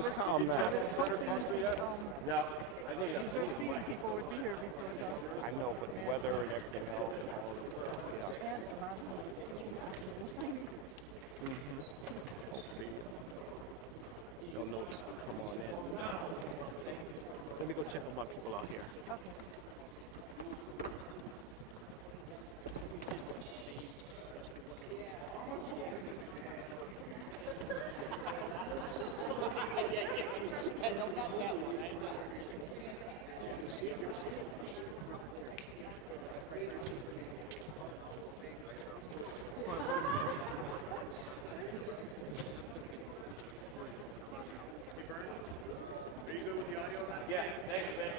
calm now. I was hoping No, I think these European people would be here before the I know, but the weather and everything else and all this stuff. Yeah. ants are Hopefully, they'll notice and come on in. Let me go check on my people out here. Okay. Yeah, thanks, man.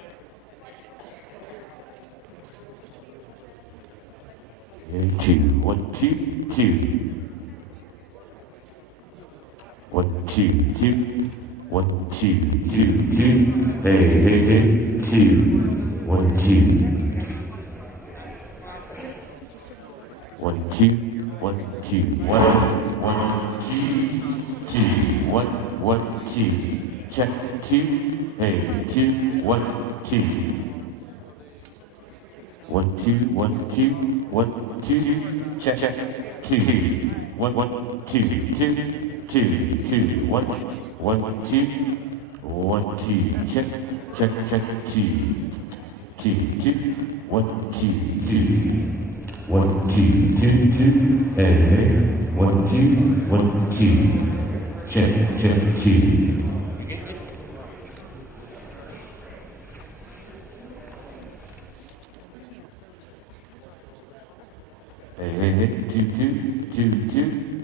2, 1, 2, 2. 1, 2, 2. 1, 2, 2, 2. Hey, hey, hey. 2, 1, 2. 1, 2, 1, 2, 1, 1, 2, 2, 1, 1, 2. Check 2. Hey, 2, 1, 2. 1, 2, 1, 2, 1, 2, check, check, 2, 1, 1, 2, 2, 2, 2, 1, 1, 2, 1, 2, check, check, check, 2, 2, 2, 1, 2, 2, 1, 2, 2, 2, hey, 1, 2, 1, 2, check, check, 2. Hey, hey, hey, 2, 2, 2, 2.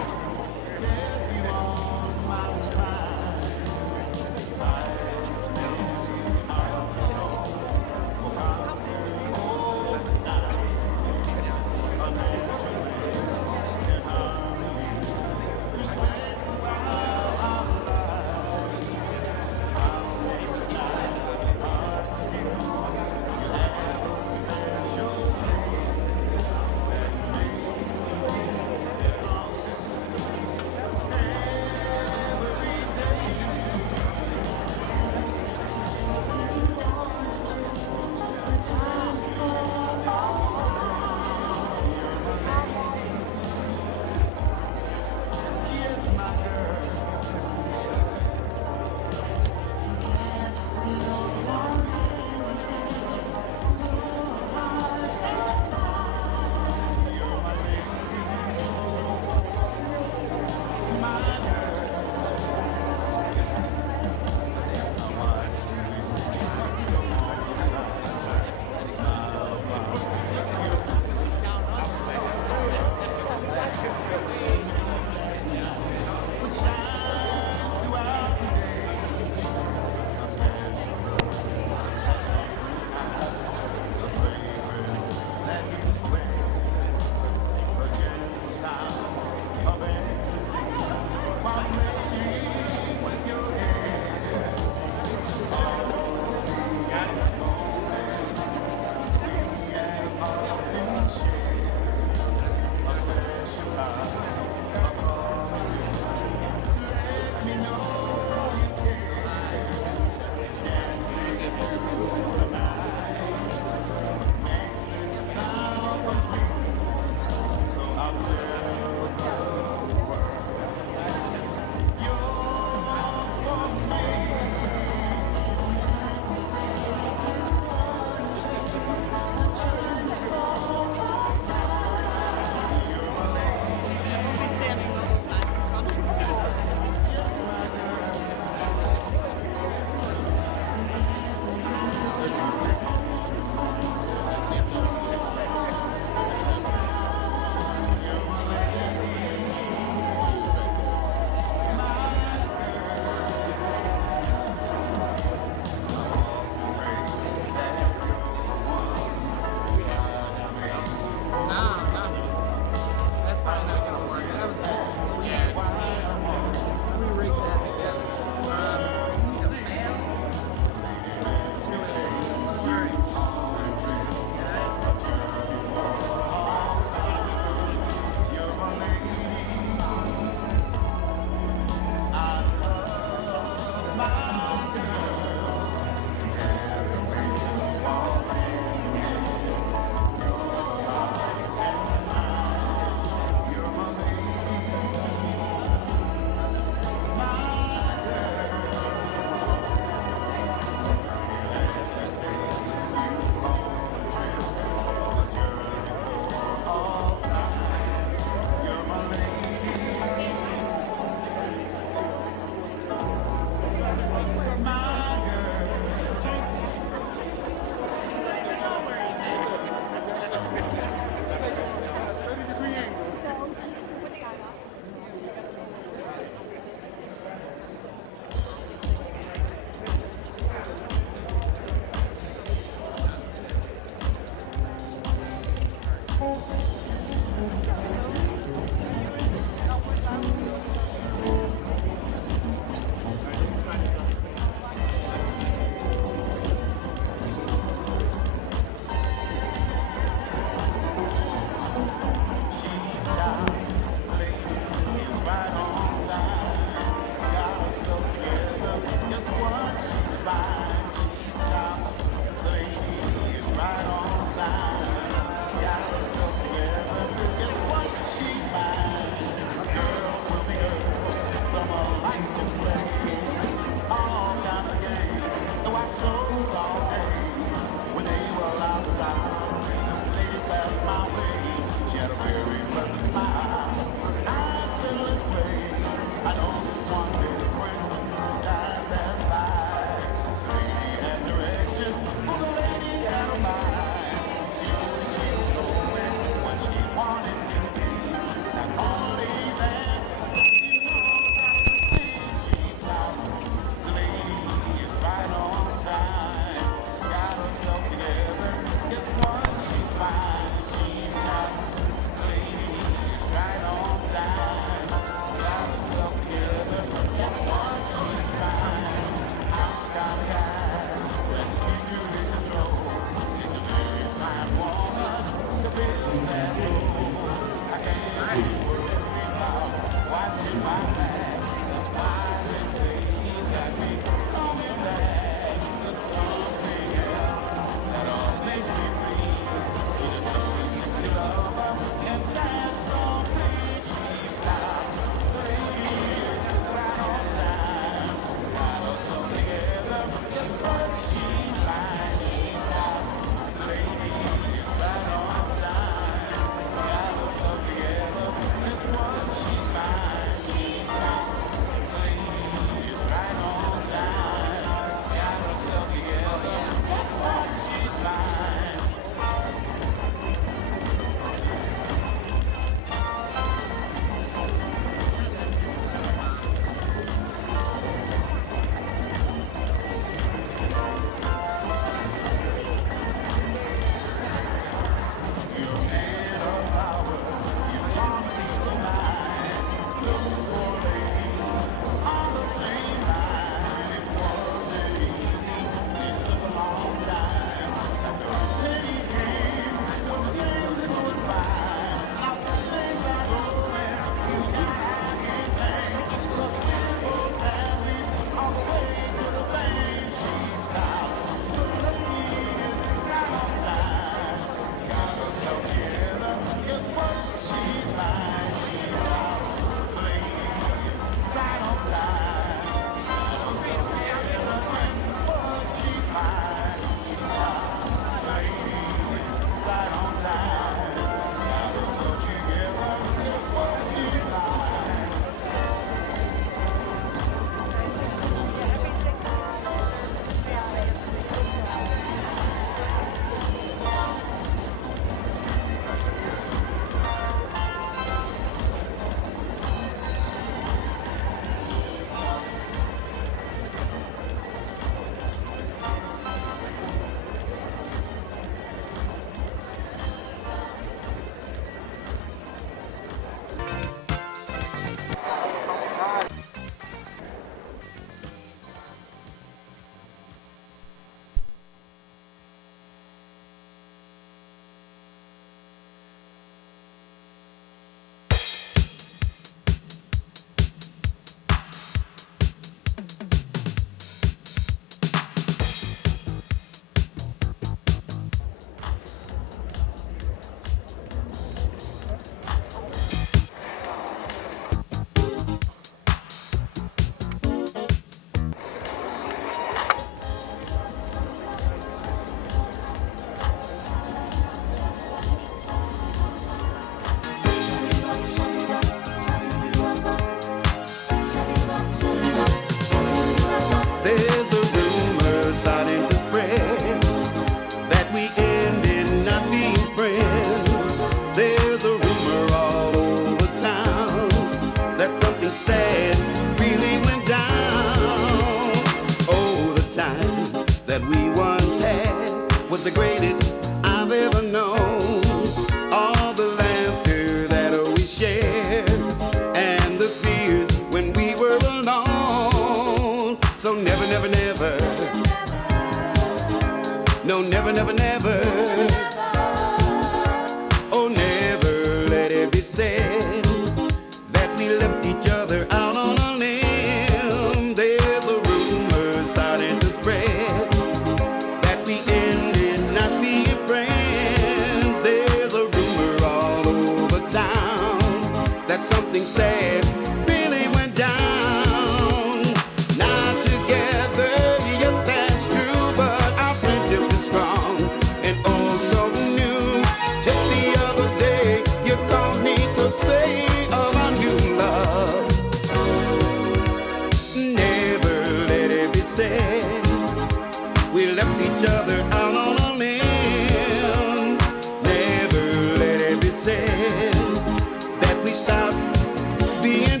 Being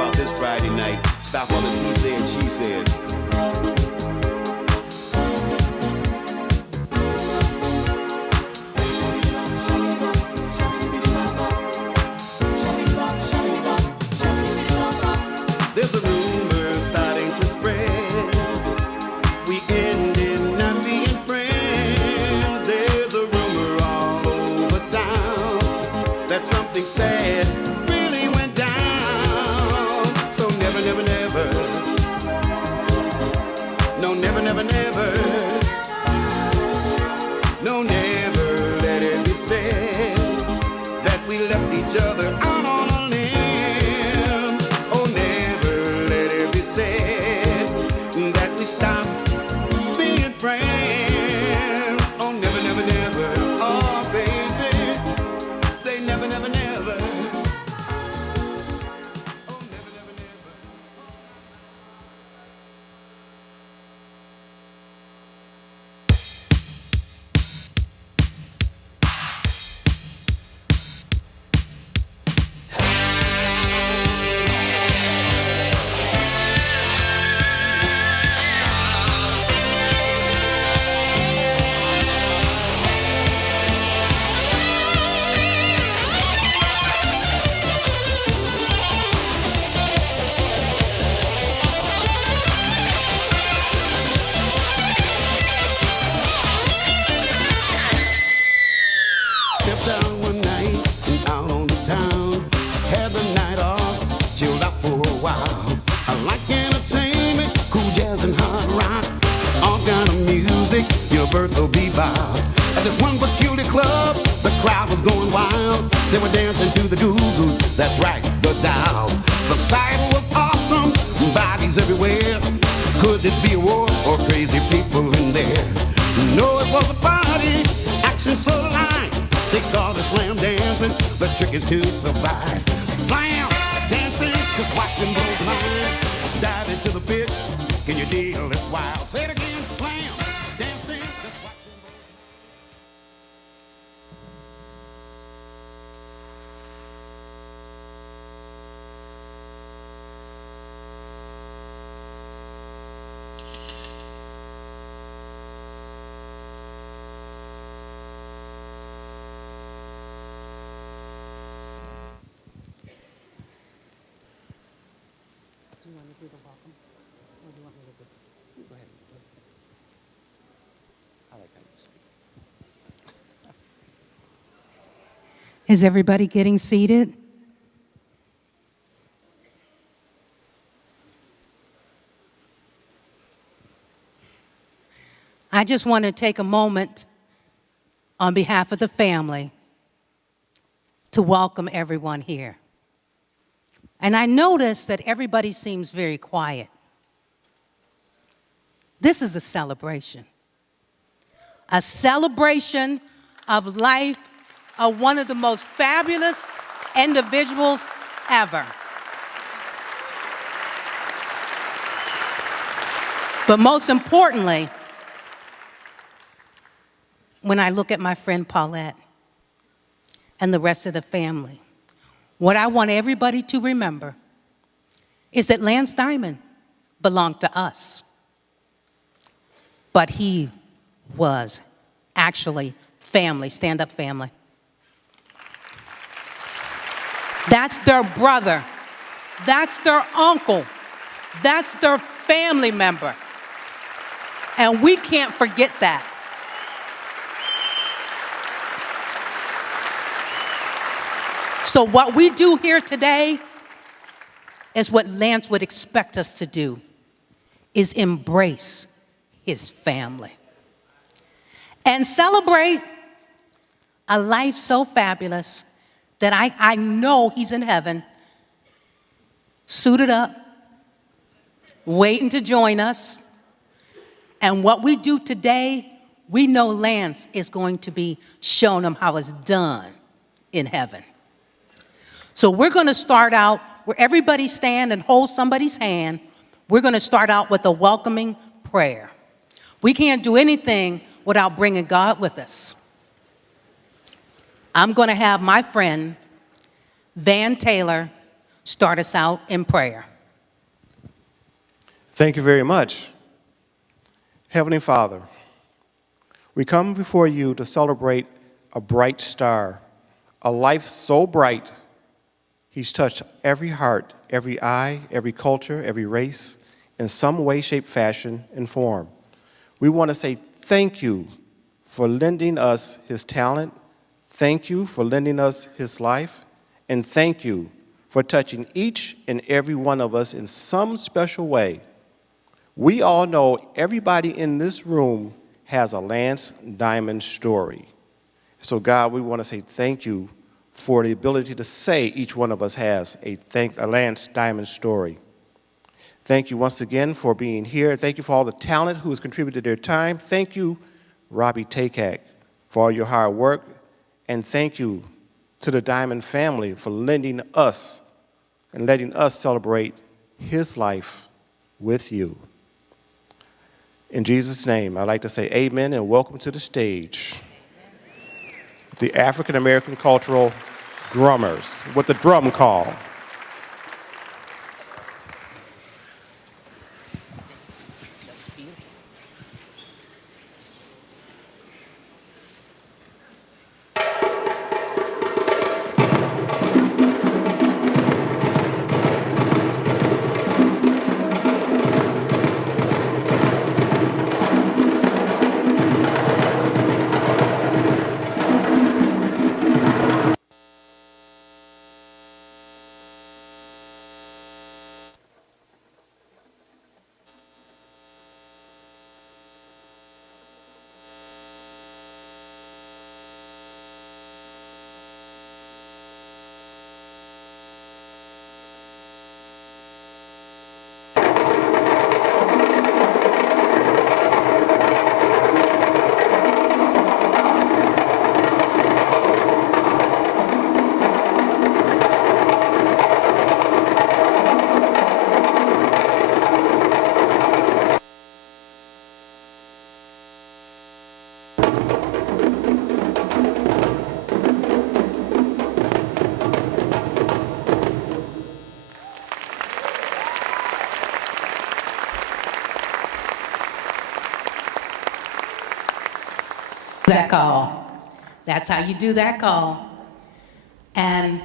you out this Friday night. Stop all the he said, she said. There's a rumor starting to spread. We ended not being friends. There's a rumor all over town that something sad really went down. So never, never, never. No, never, never, never. No, never let it be said that we left each other out on a limb. Oh, never let it be said that we stopped being friends. Oh, never, never, never. Oh, baby, say never, never, never. Oh, never, never, never. Stepped out one night and out on the town. Had the night off, chilled out for a while. I like entertainment, cool jazz and hard rock. All kind of music, universal bebop. At this one peculiar club, the crowd was going wild. They were dancing to the Goo Goos, that's right, the Dolls. The sight was awesome, bodies everywhere. Could this be a war or crazy people in there? No, it was a party, action so light. They call it slam dancing, the trick is to survive. Slam dancing, just watching blows mind. Dive into the pit, can you deal this wild? Say it again, slam dancing, just watching blows. Do you want to do the welcome? Or do you want me to do it? Go ahead. I like how you speak. Is everybody getting seated? I just want to take a moment on behalf of the family to welcome everyone here. And I notice that everybody seems very quiet. This is a celebration of life of one of the most fabulous individuals ever. But most importantly, when I look at my friend Paulette and the rest of the family, what I want everybody to remember is that Lance Diamond belonged to us, but he was actually family. Stand up, family. That's their brother. That's their uncle. That's their family member. And we can't forget that. So what we do here today is what Lance would expect us to do, is embrace his family and celebrate a life so fabulous that I know he's in heaven, suited up, waiting to join us. And what we do today, we know Lance is going to be showing him how it's done in heaven. So we're going to start out where everybody stand and hold somebody's hand. We're going to start out with a welcoming prayer. We can't do anything without bringing God with us. I'm going to have my friend Van Taylor start us out in prayer. Thank you very much. Heavenly Father, we come before you to celebrate a bright star, a life so bright, he's touched every heart, every eye, every culture, every race, in some way, shape, fashion, and form. We want to say thank you for lending us his talent, thank you for lending us his life, and thank you for touching each and every one of us in some special way. We all know everybody in this room has a Lance Diamond story. So God, we want to say thank you for the ability to say each one of us has a Lance Diamond story. Thank you once again for being here. Thank you for all the talent who has contributed their time. Thank you, Robbie Takak, for all your hard work. And thank you to the Diamond family for lending us and letting us celebrate his life with you. In Jesus' name, I'd like to say amen and welcome to the stage the African American Cultural Drummers with the drum call. That call. That's how you do that call. And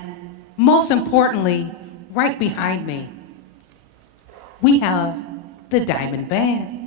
most importantly, right behind me, we have the Diamond Band.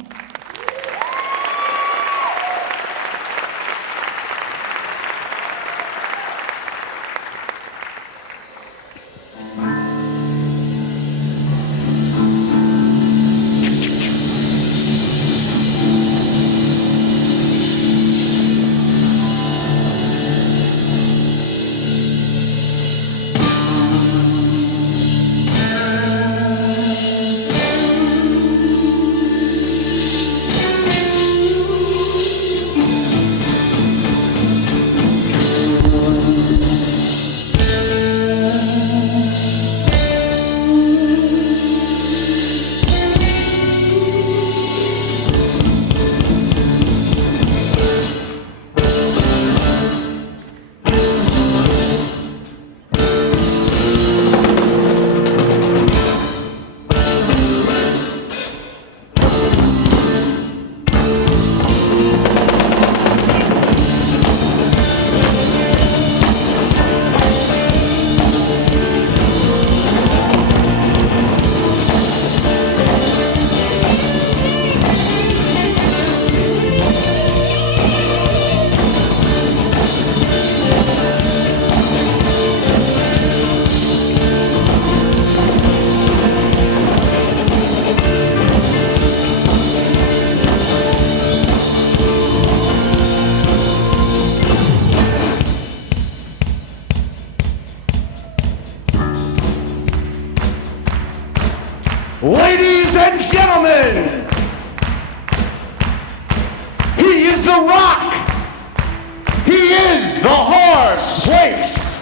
Ladies and gentlemen, he is the rock. He is the hard place.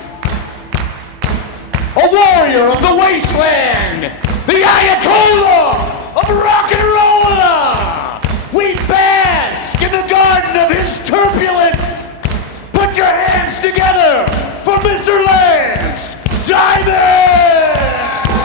A warrior of the wasteland, the Ayatollah of rock and roll. We bask in the garden of his turbulence. Put your hands together for Mr. Lance Diamond.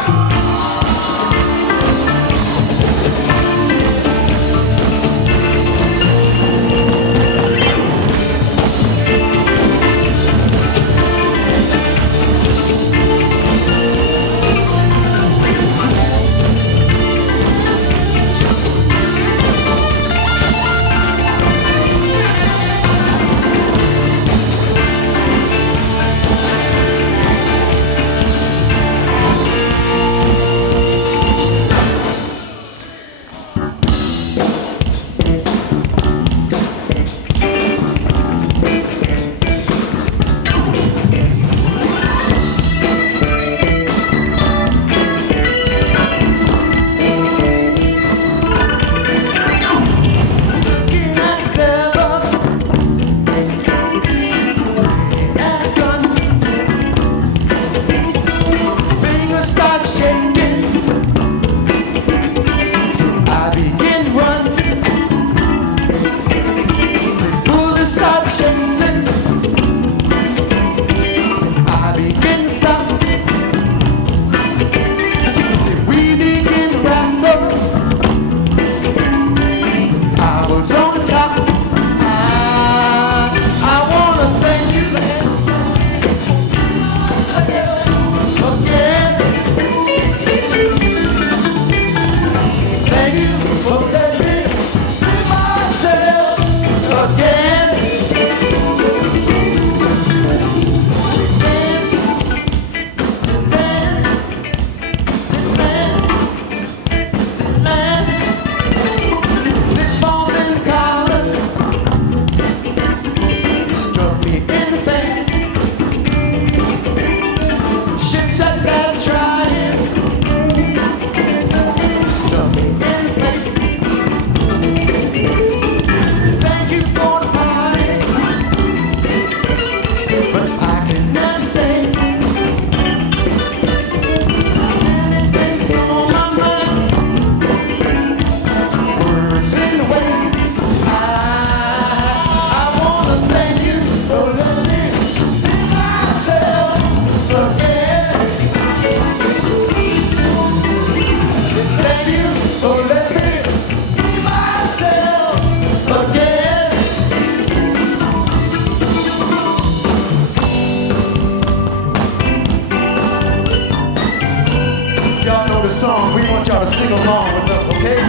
this song. We want y'all to sing along with us, okay?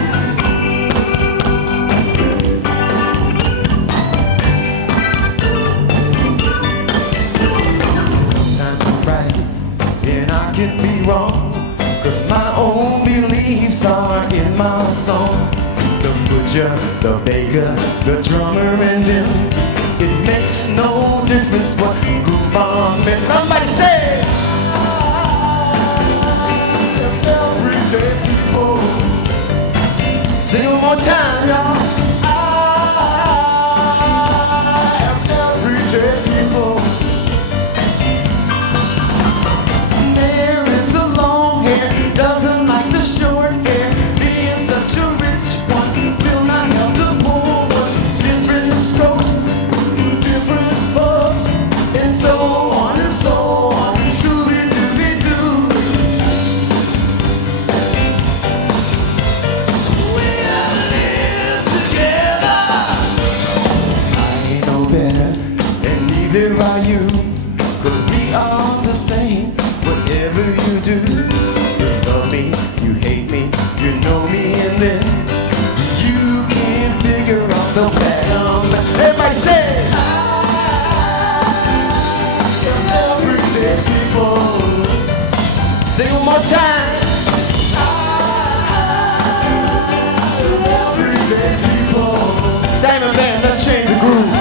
Sometimes I'm right and I can be wrong, 'cause my own beliefs are in my song. The butcher, the baker, the drummer and them, it makes no difference what group I'm in. Somebody say, everyday people. Sing one more time, y'all. I am everyday people. There is a long hair, doesn't like the short hair. Being such a rich one will not help the poor one. Different strokes, different folks, and so on and so on. Scooby-Dooby-Doo. We gotta live together. I ain't no better, and neither are you, 'cause we are the same, whatever you do. You love me, you hate me, you know me, and then you can't figure out the pattern. Everybody say, I am everyday people. Say one more time. I am everyday people. Diamond Band, let's change the groove.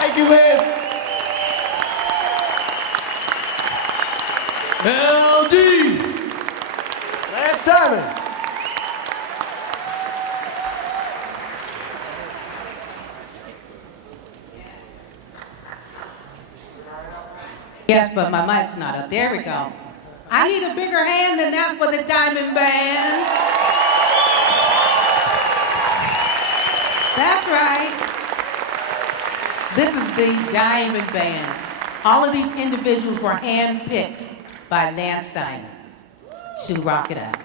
Thank you, Lance. LD. Lance Diamond. Yes, but my mic's not up. There we go. I need a bigger hand than that for the Diamond Band. That's right. This is the Diamond Band. All of these individuals were handpicked by Lance Diamond to rock it out.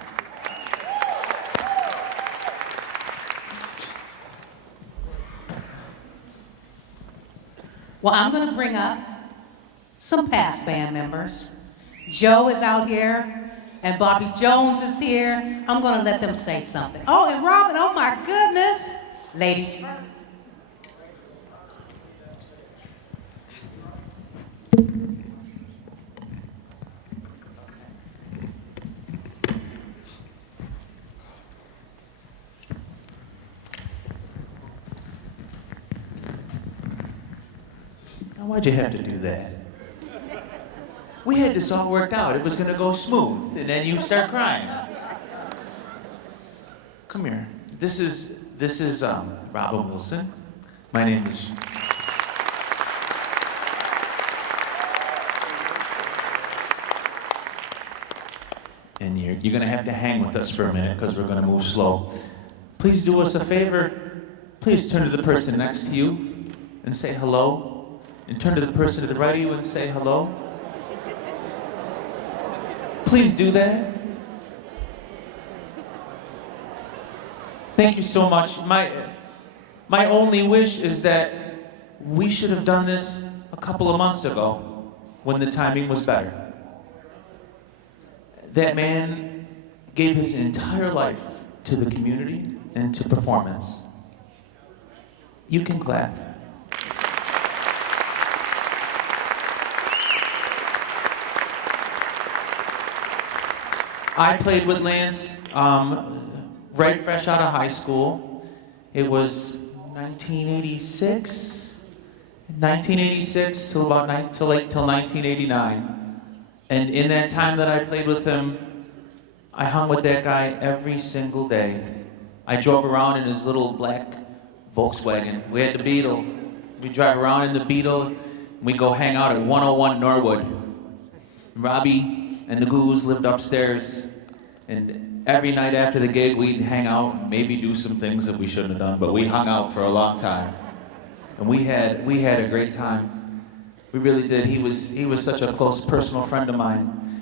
Well, I'm going to bring up some past band members. Joe is out here, and Bobby Jones is here. I'm going to let them say something. Oh, and Robin, oh my goodness. Ladies first. Now, why'd you have to do that? We had this all worked out. It was going to go smooth, and then you start crying. Come here. This is Robin Wilson. My name is. And you're going to have to hang with us for a minute because we're going to move slow. Please do us a favor. Please turn to the person next to you and say hello. And turn to the person to the right of you and say hello. please do that? Thank you so much. My only wish is that we should have done this a couple of months ago when the timing was better. That man gave his entire life to the community and to performance. You can clap. I played with Lance right fresh out of high school. It was 1986 till 1989. And in that time that I played with him, I hung with that guy every single day. I drove around in his little black Volkswagen. We had the Beetle. We drive around in the Beetle. We go hang out at 101 Norwood. Robbie and the Goos lived upstairs. And every night after the gig, we'd hang out and maybe do some things that we shouldn't have done, but we hung out for a long time. And we had a great time. We really did. He was such a close personal friend of mine.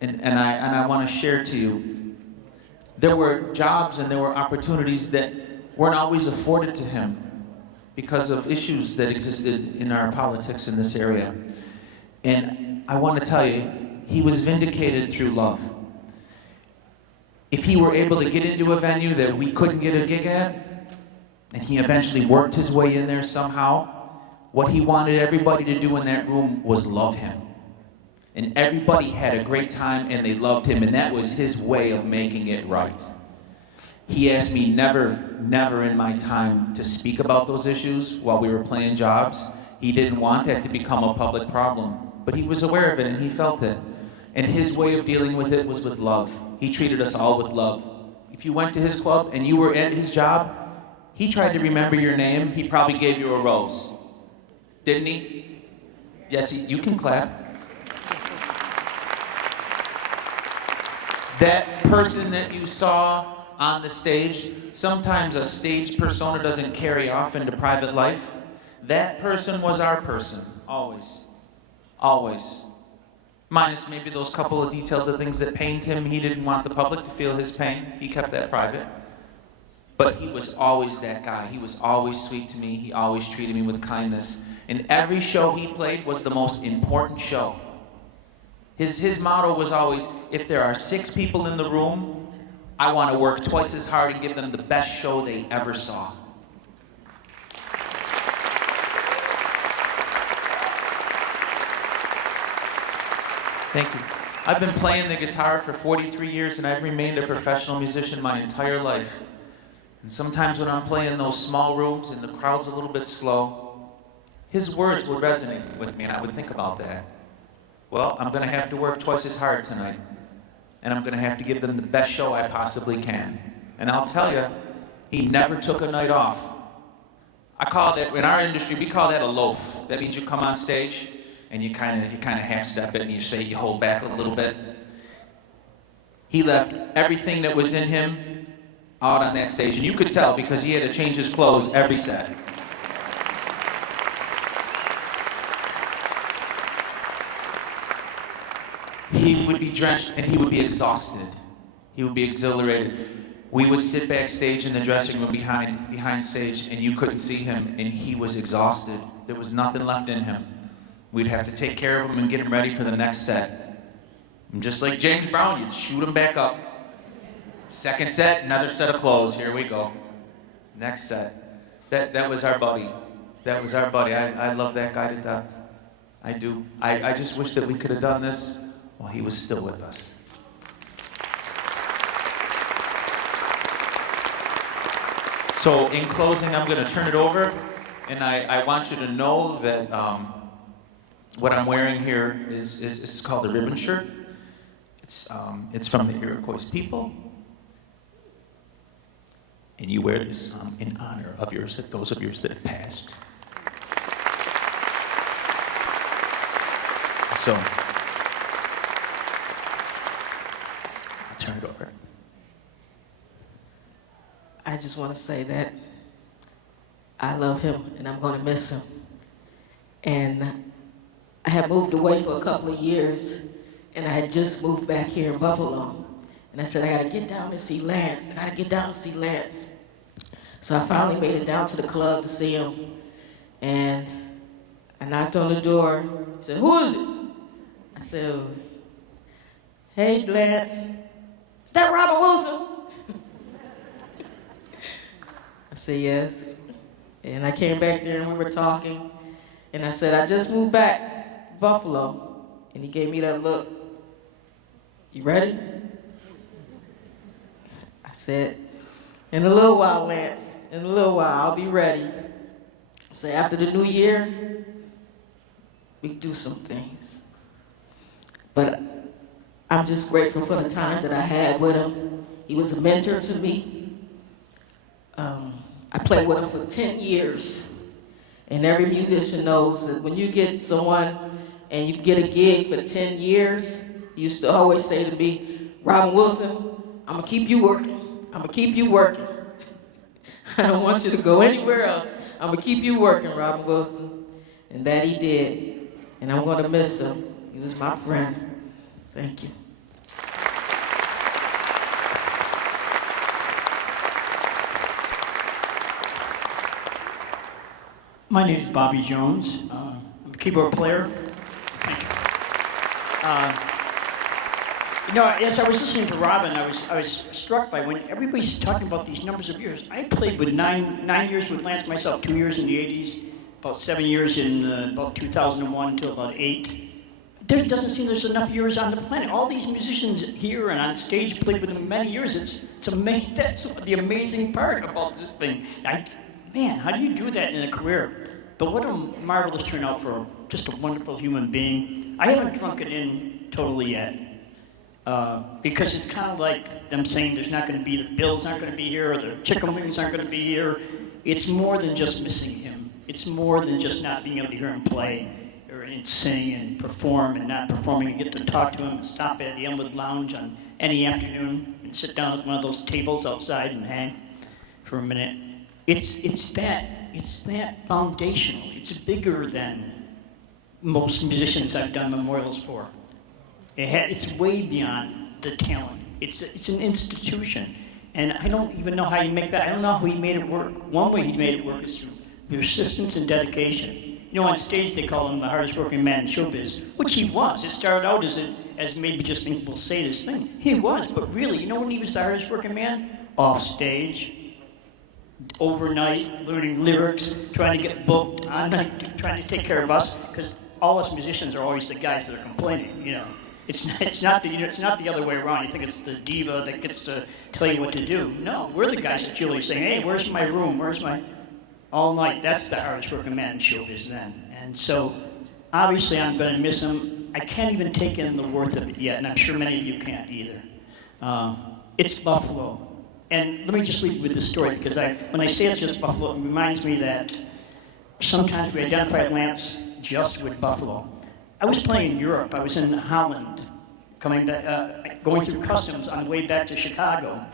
And I want to share to you, there were jobs and there were opportunities that weren't always afforded to him because of issues that existed in our politics in this area. And I want to tell you, he was vindicated through love. If he were able to get into a venue that we couldn't get a gig at, and he eventually worked his way in there somehow, what he wanted everybody to do in that room was love him. And everybody had a great time and they loved him, and that was his way of making it right. He asked me never in my time to speak about those issues while we were playing jobs. He didn't want that to become a public problem, but he was aware of it and he felt it. And his way of dealing with it was with love. He treated us all with love. If you went to his club and you were at his job, he tried to remember your name. He probably gave you a rose. Didn't he? Yes, you can clap. That person that you saw on the stage, sometimes a stage persona doesn't carry off into private life. That person was our person, always. Always. Minus maybe those couple of details of things that pained him. He didn't want the public to feel his pain. He kept that private. But he was always that guy. He was always sweet to me. He always treated me with kindness. And every show he played was the most important show. His motto was always, if there are 6 people in the room, I want to work twice as hard and give them the best show they ever saw. Thank you. I've been playing the guitar for 43 years and I've remained a professional musician my entire life. And sometimes when I'm playing those small rooms and the crowd's a little bit slow, his words would resonate with me and I would think about that. Well, I'm going to have to work twice as hard tonight. And I'm going to have to give them the best show I possibly can. And I'll tell you, he never took a night off. I call that, in our industry, we call that a loaf. That means you come on stage and you kind of half-step it and you say you hold back a little bit. He left everything that was in him out on that stage. And you could tell because he had to change his clothes every set. He would be drenched and he would be exhausted. He would be exhilarated. We would sit backstage in the dressing room behind stage and you couldn't see him and he was exhausted. There was nothing left in him. We'd have to take care of him and get him ready for the next set. And just like James Brown, you'd shoot him back up. Second set, another set of clothes. Here we go. Next set. That was our buddy. That was our buddy. I love that guy to death. I do. I just wish that we could have done this while he was still with us. So in closing, I'm going to turn it over, and I want you to know that what I'm wearing here is called the ribbon shirt. It's from the Iroquois people, and you wear this in honor of those of yours that have passed. So I'll turn it over. I just want to say that I love him and I'm going to miss him. And I have moved away for a couple of years and I had just moved back here in Buffalo. And I said, I gotta get down and see Lance. I gotta get down to see Lance. So I finally made it down to the club to see him. And I knocked on the door. He said, who is it? I said, hey, Lance. Is that Robert Wilson? I said, yes. And I came back there and we were talking. And I said, I just moved back to Buffalo. And he gave me that look. You ready? I said, in a little while, Lance. In a little while, I'll be ready. I said, after the new year, we can do some things. But I'm just grateful for the time that I had with him. He was a mentor to me. I played with him for 10 years. And every musician knows that when you get someone and you get a gig for 10 years, he used to always say to me, Robin Wilson, I'm gonna keep you working. I'm gonna keep you working. I don't want you to go anywhere else. I'm gonna keep you working, Robin Wilson. And that he did. And I'm gonna miss him. He was my friend. Thank you. My name is Bobby Jones. I'm a keyboard player. Thank you. As I was listening to Robin, I was struck by when everybody's talking about these numbers of years. I played with nine years with Lance myself, 2 years in the 80s, about 7 years in about 2001 until about 8. There doesn't seem there's enough years on the planet. All these musicians here and on stage played with them many years. It's amazing. That's the amazing part about this thing. Man, how do you do that in a career? But what a marvelous turnout for just a wonderful human being. I haven't drunk it in totally yet. Because it's kind of like them saying there's not going to be, the Bills aren't going to be here, or the chicken wings aren't going to be here. It's more than just missing him. It's more than just not being able to hear him play, or sing and perform and not performing and get to talk to him and stop at the Elmwood Lounge on any afternoon and sit down at one of those tables outside and hang for a minute. It's that foundational. It's bigger than most musicians I've done memorials for. It's way beyond the talent. It's an institution. And I don't even know how you make that. I don't know how he made it work. One way he made it work is through persistence and dedication. You know, on stage they call him the hardest working man in showbiz, which he was. It started out as maybe just think we'll say this thing. He was, but really, you know when he was the hardest working man? Off stage, overnight, learning lyrics, trying to get booked, on night, trying to take care of us, because all us musicians are always the guys that are complaining, you know. It's not the other way around. You think it's the diva that gets to tell you what to do. No, we're the guys that usually say, hey, where's my room? Where's my... All night. That's the hardest working man in showbiz then. And so, obviously, I'm going to miss him. I can't even take in the worth of it yet, and I'm sure many of you can't either. It's Buffalo. And let me just leave with this story, because when I say it's just Buffalo, it reminds me that sometimes we identify Lance just with Buffalo. I was playing in Europe. I was in Holland, coming back, going through customs on the way back to Chicago.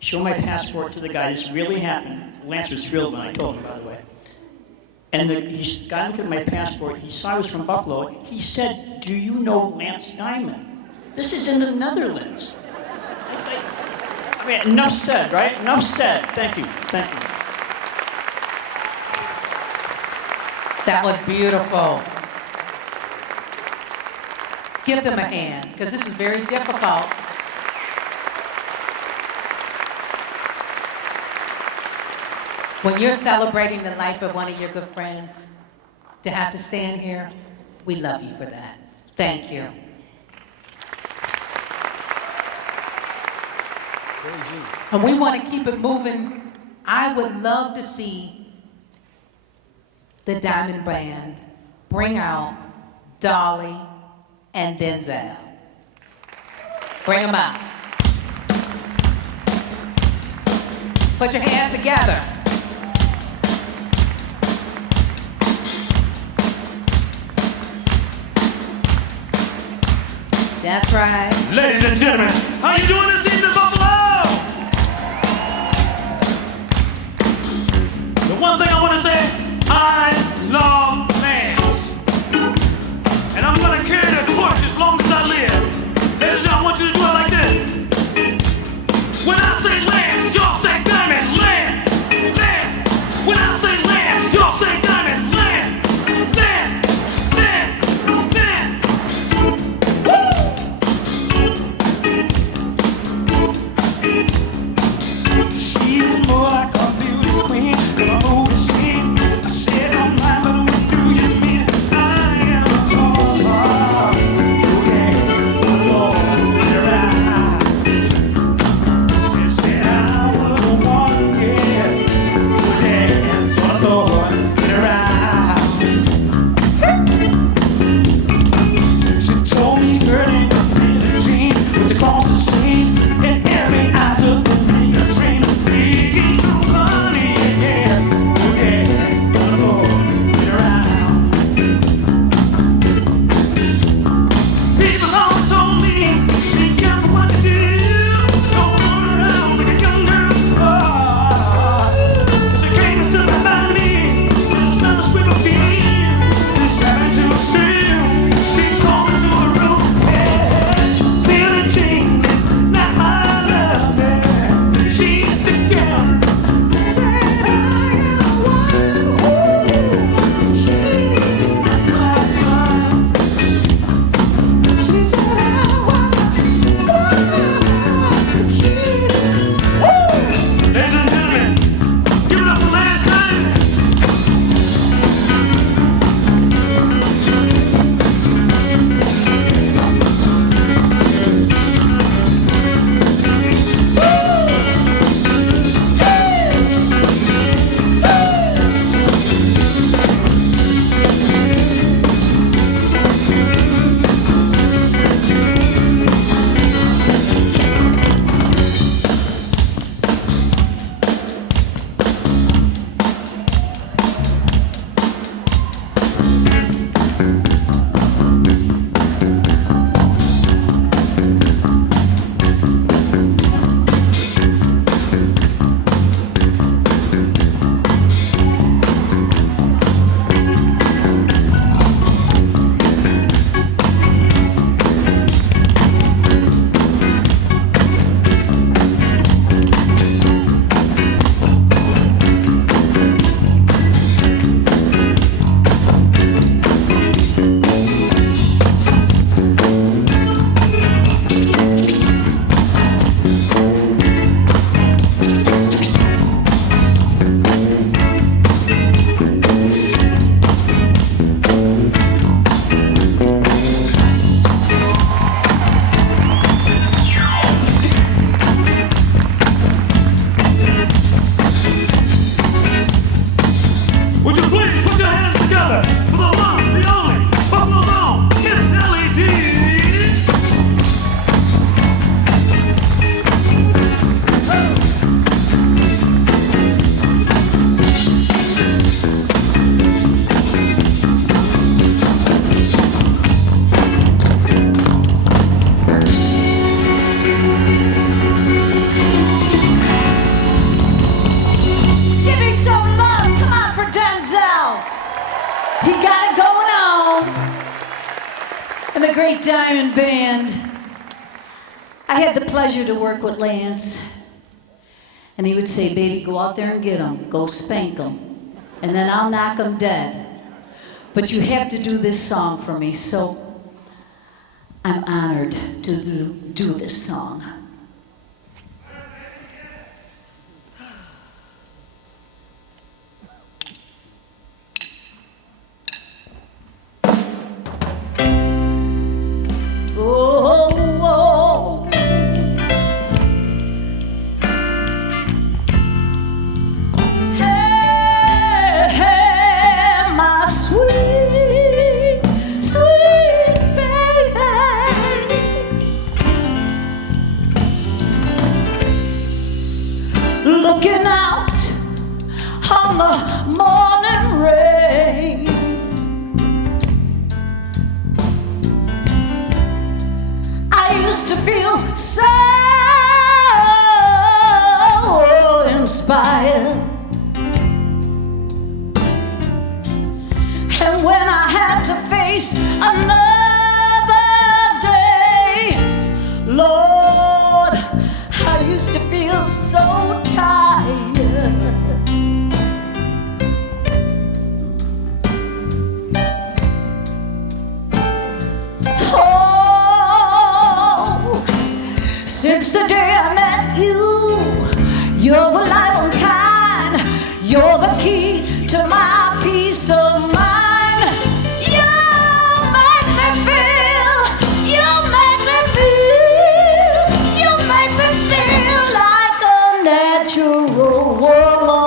Show my passport to the guy. This really happened. Lance was thrilled when I told him, by the way. And he got looked at my passport. He saw I was from Buffalo. He said, do you know Lance Diamond? This is in the Netherlands. Enough said, right? Enough said. Thank you. Thank you. That was beautiful. Give them a hand, because this is very difficult. When you're celebrating the life of one of your good friends, to have to stand here, we love you for that. Thank you. And we want to keep it moving. I would love to see the Diamond Band bring out Dolly and Denzel. Bring them out. Put your hands together. That's right. Ladies and gentlemen, how you doing this evening, Buffalo? The one thing I want to say, I love Lance. And I'm going to carry the torch as long as I live. great Diamond Band. I had the pleasure to work with Lance. And he would say, baby, go out there and get them. Go spank them. And then I'll knock them dead. But you have to do this song for me. So I'm honored to do this song. Looking out on the morning rain, I used to feel so inspired. And when I had to face another day, Lord, I used to feel so tired. Oh, since the day I met you, you're alive and kind. You're the key to my peace of mind. You make me feel, you make me feel, you make me feel like a natural woman.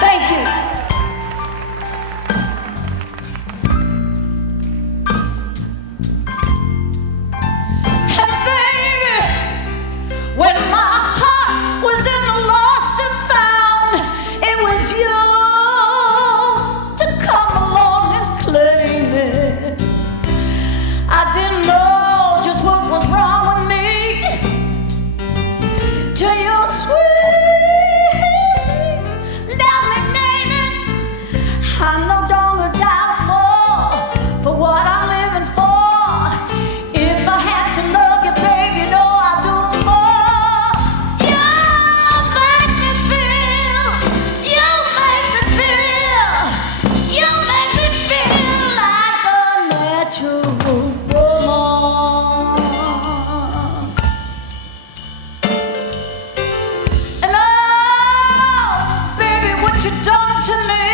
Thank you. And baby, when my heart was in the lost and found, it was you to come along and claim it. I didn't know just what was wrong with me till you sweet, let me name it. I'm no longer doubtful for what I'm living for. If I had to love you, baby, you know I'd do more. You make me feel, you make me feel, you make me feel like a natural woman. And oh, baby, what you done to me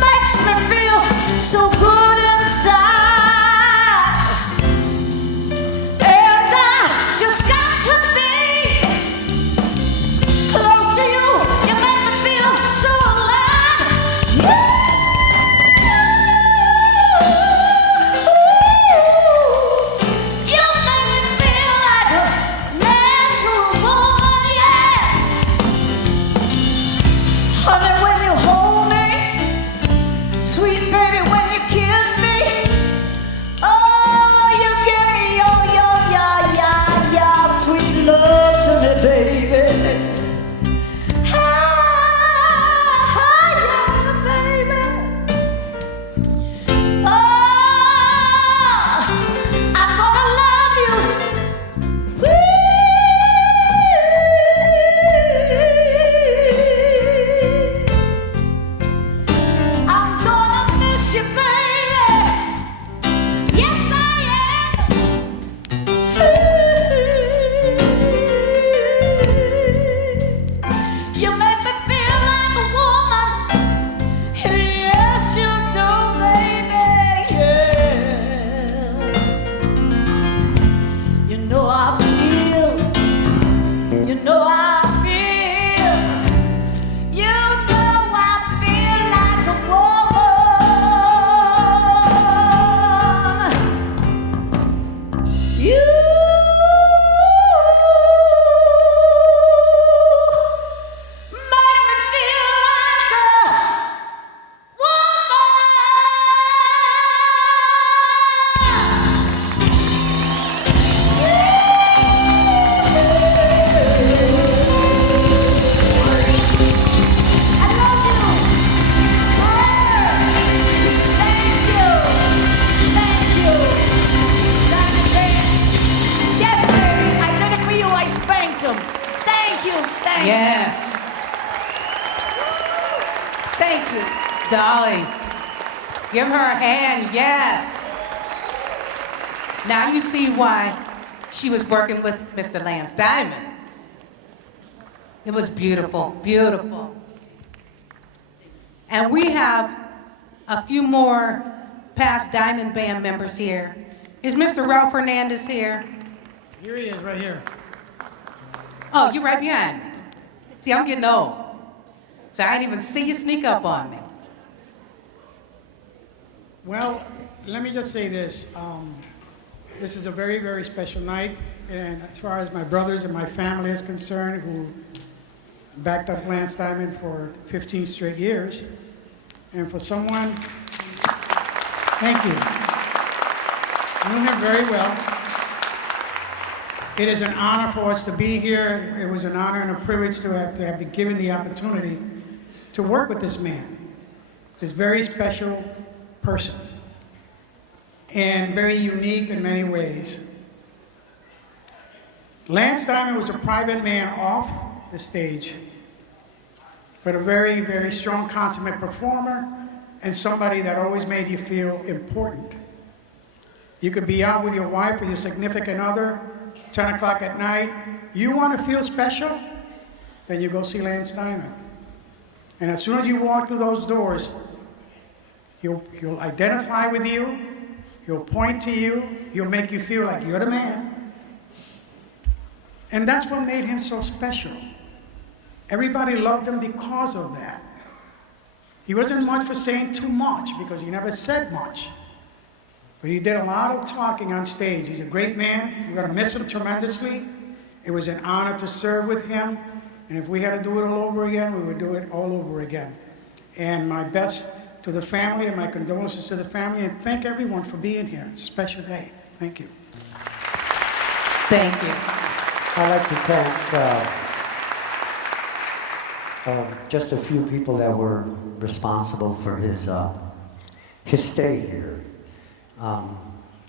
makes me feel so good inside. And I just got to be close to you. You make me feel so alive. You make me feel like a natural woman, yeah. Honey, when you hold me, sweet baby, when you kiss me, oh, you give me your sweet love to me, baby. Ah, yeah, baby. Oh, I'm gonna love you. I'm gonna miss you, baby. Yes, I am. You make me feel like a woman. Yes, you do, baby. Dolly. Give her a hand, yes. Now you see why she was working with Mr. Lance Diamond. It was beautiful, beautiful. And we have a few more past Diamond Band members here. Is Mr. Ralph Hernandez here? Here he is, right here. Oh, you're right behind me. See, I'm getting old. So I didn't even see you sneak up on me. Well, let me just say this. This is a very, very special night. And as far as my brothers and my family is concerned, who backed up Lance Diamond for 15 straight years. And for someone, thank you. I knew him very well. It is an honor for us to be here. It was an honor and a privilege to have been given the opportunity to work with this man, this very special person, and very unique in many ways. Lance Diamond was a private man off the stage, but a very, very strong, consummate performer and somebody that always made you feel important. You could be out with your wife or your significant other, 10 o'clock at night. You want to feel special? Then you go see Lance Diamond. And as soon as you walk through those doors, he'll identify with you, he'll point to you, he'll make you feel like you're the man. And that's what made him so special. Everybody loved him because of that. He wasn't much for saying too much because he never said much. But he did a lot of talking on stage. He's a great man. We're going to miss him tremendously. It was an honor to serve with him. And if we had to do it all over again, we would do it all over again. And my best to the family and my condolences to the family. And thank everyone for being here. It's a special day. Thank you. Thank you. I'd like to thank just a few people that were responsible for his stay here.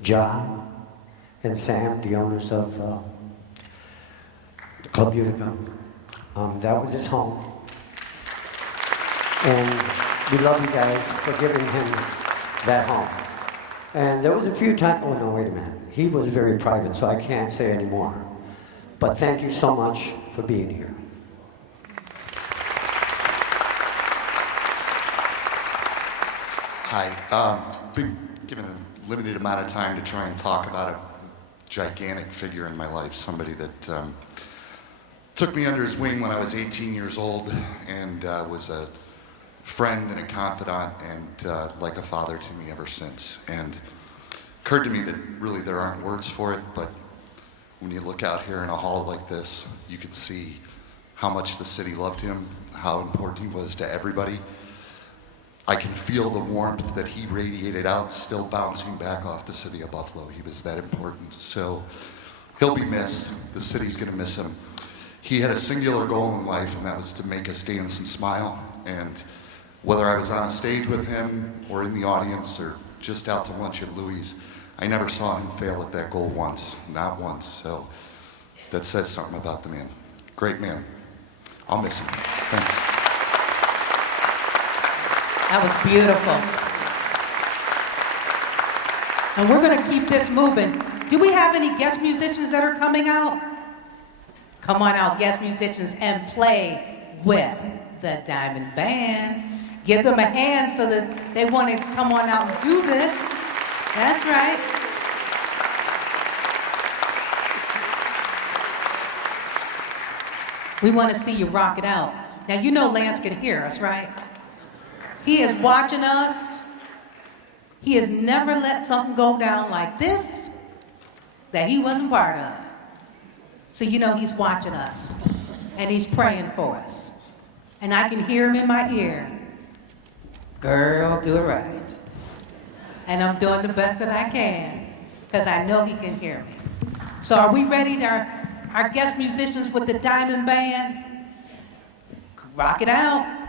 John and Sam, the owners of Club Utica. That was his home. And we love you guys for giving him that home. And there was a few times, oh no, wait a minute. He was very private, so I can't say anymore. But thank you so much for being here. Hi, been given a limited amount of time to try and talk about a gigantic figure in my life, somebody that took me under his wing when I was 18 years old and was a friend and a confidant and like a father to me ever since. And it occurred to me that really there aren't words for it, but when you look out here in a hall like this, you could see how much the city loved him, how important he was to everybody. I can feel the warmth that he radiated out still bouncing back off the city of Buffalo. He was that important. So he'll be missed. The city's gonna miss him. He had a singular goal in life, and that was to make us dance and smile. And whether I was on a stage with him or in the audience or just out to lunch at Louis', I never saw him fail at that goal once, not once. So that says something about the man. Great man. I'll miss him. Thanks. That was beautiful. And we're going to keep this moving. Do we have any guest musicians that are coming out? Come on out, guest musicians, and play with the Diamond Band. Give them a hand so that they want to come on out and do this. That's right. We want to see you rock it out. Now, you know Lance can hear us, right? He is watching us. He has never let something go down like this that he wasn't part of. So you know he's watching us, and he's praying for us. And I can hear him in my ear. Girl, do it right. And I'm doing the best that I can, because I know he can hear me. So are we ready, our guest musicians with the Diamond Band? Rock it out.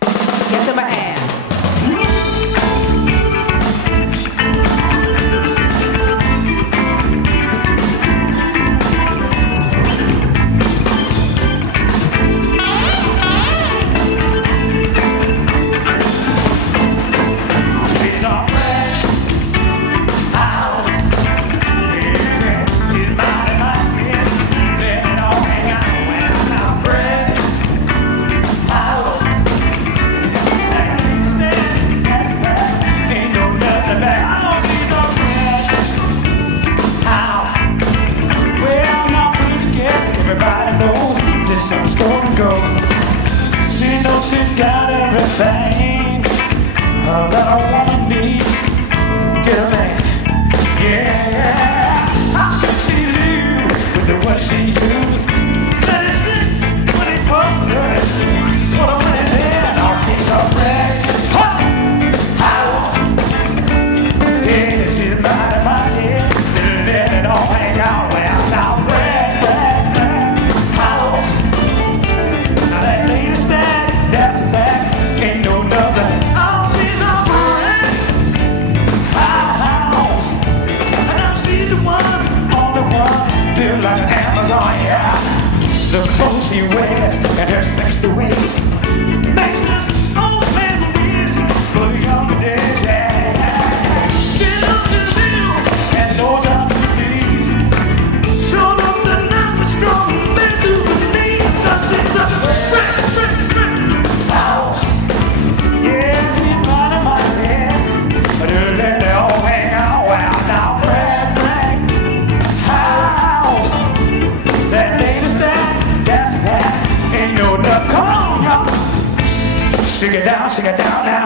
Give them a hand.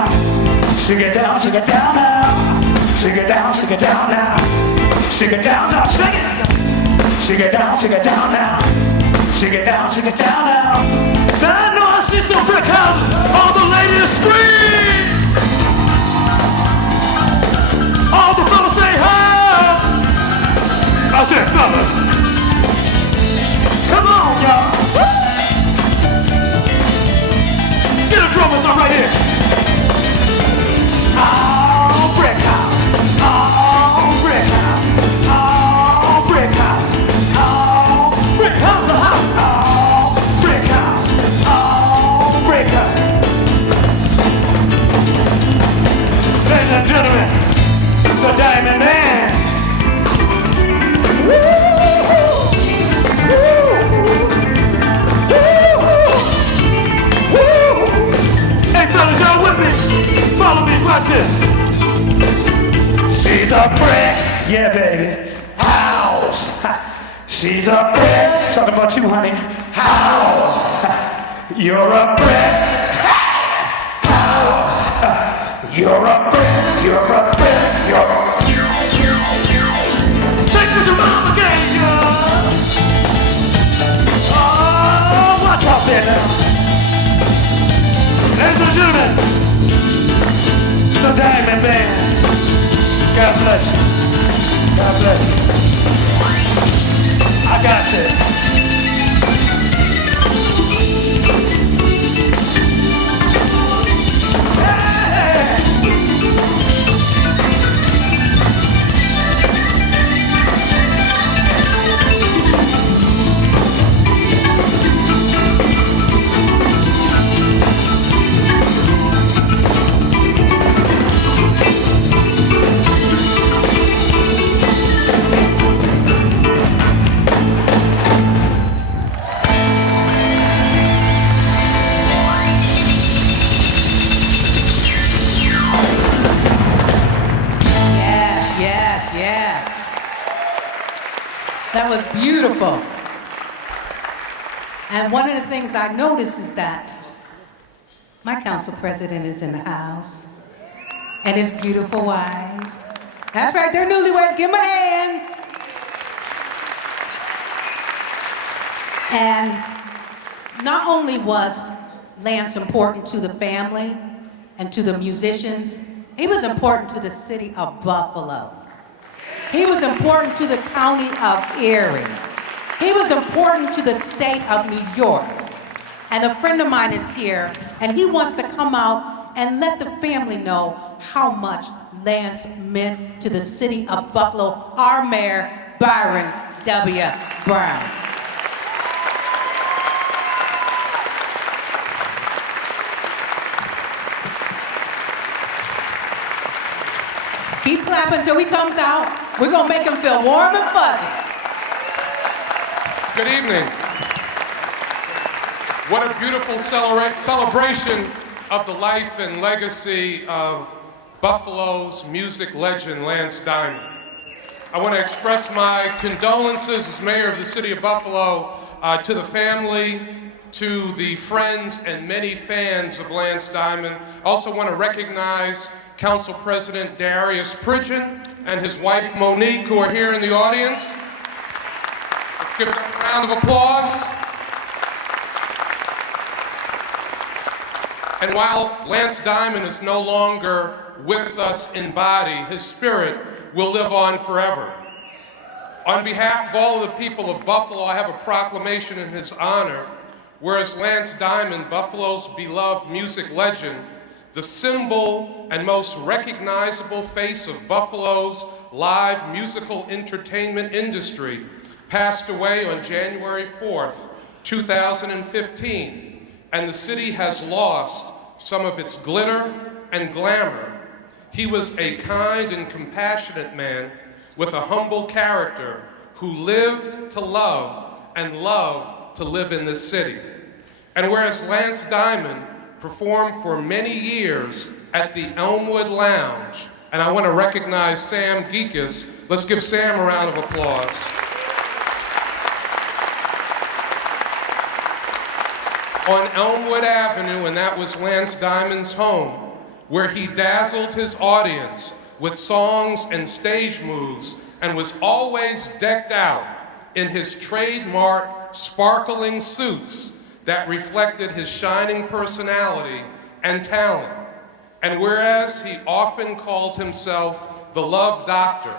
now. Shake it down, shake it down now. Shake it down, shake it down now. Shake it down, now shake it. Shake it down now. Shake it down now. Now I know I see some brick house. All the ladies scream. All the fellas say hi. I said fellas. Come on, y'all. Get a drum or something right here. Oh, brick house. Oh, brick house. Oh, brick house. Oh, brick house, the house. Oh, brick house. Oh, brick house. Ladies and gentlemen, the Diamond Man. Woo-hoo. Woo-hoo. Hey fellas, y'all with me? Follow me, watch this. She's a brick, yeah baby, house. She's a brick, talking about you honey, house. You're a brick, house. You're a brick, you're a brick, you're a brick. Take what your mama gave you. Oh, watch out there now. Ladies and gentlemen, the Diamond Man. God bless you. God bless you. I got this. That was beautiful. And one of the things I noticed is that my council president is in the house and his beautiful wife. That's right, they're newlyweds. Give them a hand. And not only was Lance important to the family and to the musicians, he was important to the city of Buffalo. He was important to the county of Erie. He was important to the state of New York. And a friend of mine is here, and he wants to come out and let the family know how much Lance meant to the city of Buffalo, our mayor, Byron W. Brown. Keep clapping until he comes out. We're going to make him feel warm and fuzzy. Good evening. What a beautiful celebration of the life and legacy of Buffalo's music legend, Lance Diamond. I want to express my condolences as mayor of the city of Buffalo to the family, to the friends and many fans of Lance Diamond. I also want to recognize Council President Darius Pridgeon and his wife Monique, who are here in the audience. Let's give them a round of applause. And while Lance Diamond is no longer with us in body, his spirit will live on forever. On behalf of all of the people of Buffalo, I have a proclamation in his honor. Whereas Lance Diamond, Buffalo's beloved music legend, the symbol and most recognizable face of Buffalo's live musical entertainment industry, passed away on January 4th, 2015, and the city has lost some of its glitter and glamour. He was a kind and compassionate man with a humble character who lived to love and loved to live in this city. And whereas Lance Diamond performed for many years at the Elmwood Lounge, and I want to recognize Sam Geekus. Let's give Sam a round of applause. On Elmwood Avenue, and that was Lance Diamond's home, where he dazzled his audience with songs and stage moves and was always decked out in his trademark sparkling suits that reflected his shining personality and talent. And whereas he often called himself the Love Doctor,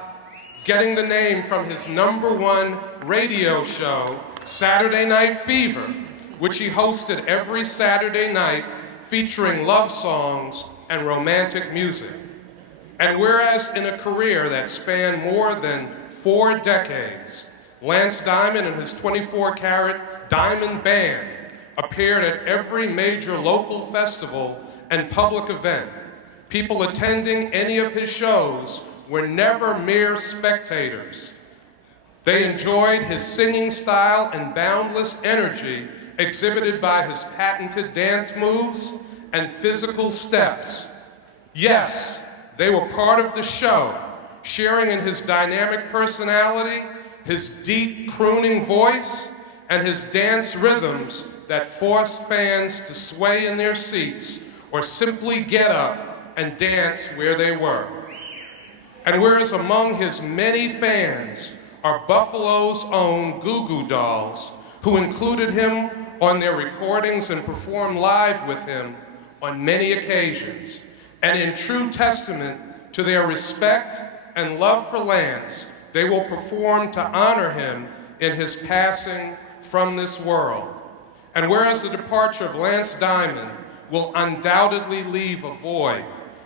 getting the name from his #1 radio show, Saturday Night Fever, which he hosted every Saturday night featuring love songs and romantic music. And whereas in a career that spanned more than 4 decades, Lance Diamond and his 24-karat Diamond Band appeared at every major local festival and public event. People attending any of his shows were never mere spectators. They enjoyed his singing style and boundless energy exhibited by his patented dance moves and physical steps. Yes, they were part of the show, sharing in his dynamic personality, his deep crooning voice, and his dance rhythms that forced fans to sway in their seats or simply get up and dance where they were. And whereas among his many fans are Buffalo's own Goo Goo Dolls, who included him on their recordings and performed live with him on many occasions. And in true testament to their respect and love for Lance, they will perform to honor him in his passing from this world. And whereas the departure of Lance Diamond will undoubtedly leave a void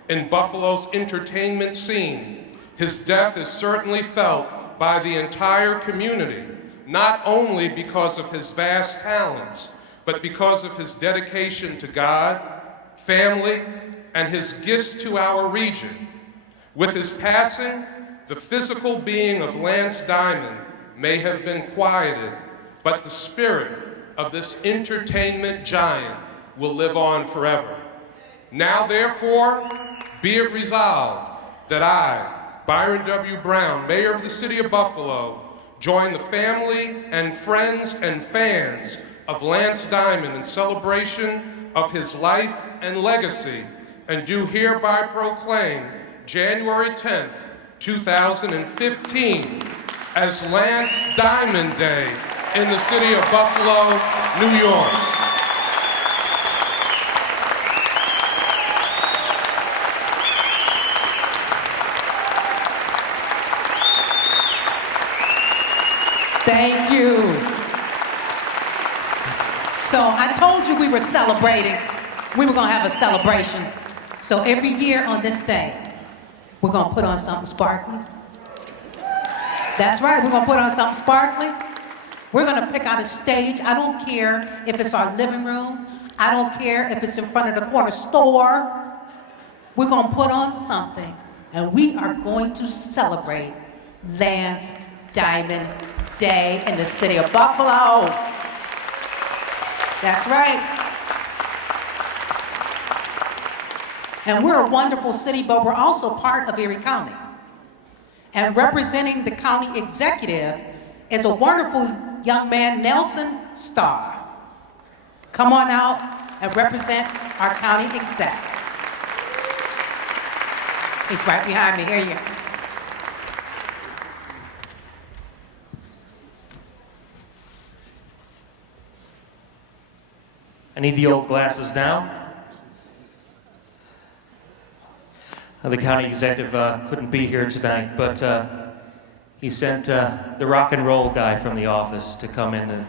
in Buffalo's entertainment scene, his death is certainly felt by the entire community, not only because of his vast talents, but because of his dedication to God, family, and his gifts to our region. With his passing, the physical being of Lance Diamond may have been quieted, but the spirit of this entertainment giant will live on forever. Now, therefore, be it resolved that I, Byron W. Brown, Mayor of the City of Buffalo, join the family and friends and fans of Lance Diamond in celebration of his life and legacy, and do hereby proclaim January 10th, 2015 as Lance Diamond Day in the city of Buffalo, New York. Thank you. So I told you we were celebrating. We were going to have a celebration. So every year on this day, we're going to put on something sparkly. That's right, we're going to put on something sparkly. We're going to pick out a stage. I don't care if it's our living room. I don't care if it's in front of the corner store. We're going to put on something, and we are going to celebrate Lance Diamond Day in the city of Buffalo. That's right. And we're a wonderful city, but we're also part of Erie County. And representing the county executive is a wonderful young man, Nelson Starr. Come on out and represent our county exec. He's right behind me. Here you go. I need the old glasses now. The county executive couldn't be here tonight, but he sent the rock and roll guy from the office to come in and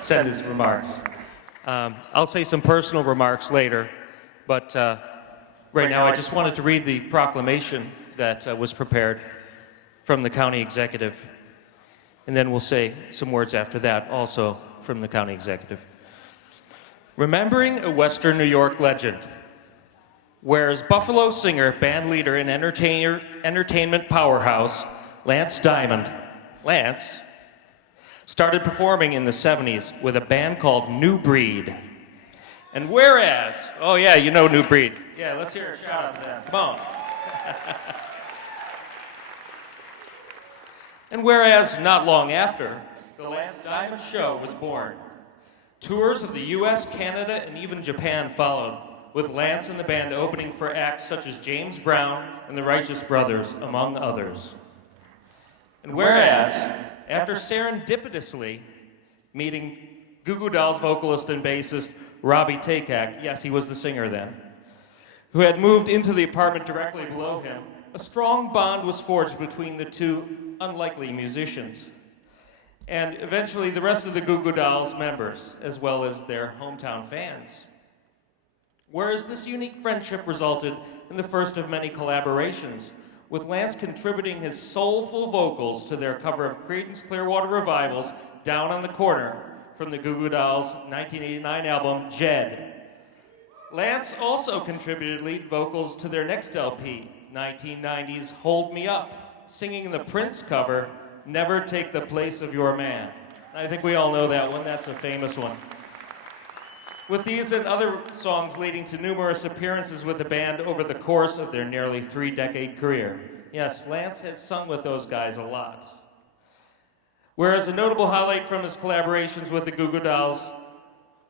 send his remarks. I'll say some personal remarks later, but right now I just wanted to read the proclamation that was prepared from the county executive, and then we'll say some words after that also from the county executive. Remembering a Western New York legend. Whereas Buffalo singer, band leader, and entertainment powerhouse Lance Diamond, Lance, started performing in the 70s with a band called New Breed. And whereas, oh yeah, you know New Breed. Yeah, let's hear a shout out to them. Come on. And whereas not long after, the Lance Diamond Show was born. Tours of the US, Canada, and even Japan followed, with Lance and the band opening for acts such as James Brown and the Righteous Brothers, among others. And whereas, after serendipitously meeting Goo Goo Dolls vocalist and bassist Robbie Takak, yes, he was the singer then, who had moved into the apartment directly below him, a strong bond was forged between the two unlikely musicians, and eventually the rest of the Goo Goo Dolls members, as well as their hometown fans. Whereas this unique friendship resulted in the first of many collaborations, with Lance contributing his soulful vocals to their cover of Creedence Clearwater Revival's Down on the Corner from the Goo Goo Dolls' 1989 album, Jed. Lance also contributed lead vocals to their next LP, 1990's Hold Me Up, singing the Prince cover, Never Take the Place of Your Man. I think we all know that one, that's a famous one. With these and other songs leading to numerous appearances with the band over the course of their nearly 3-decade career. Yes, Lance had sung with those guys a lot. Whereas a notable highlight from his collaborations with the Goo Goo Dolls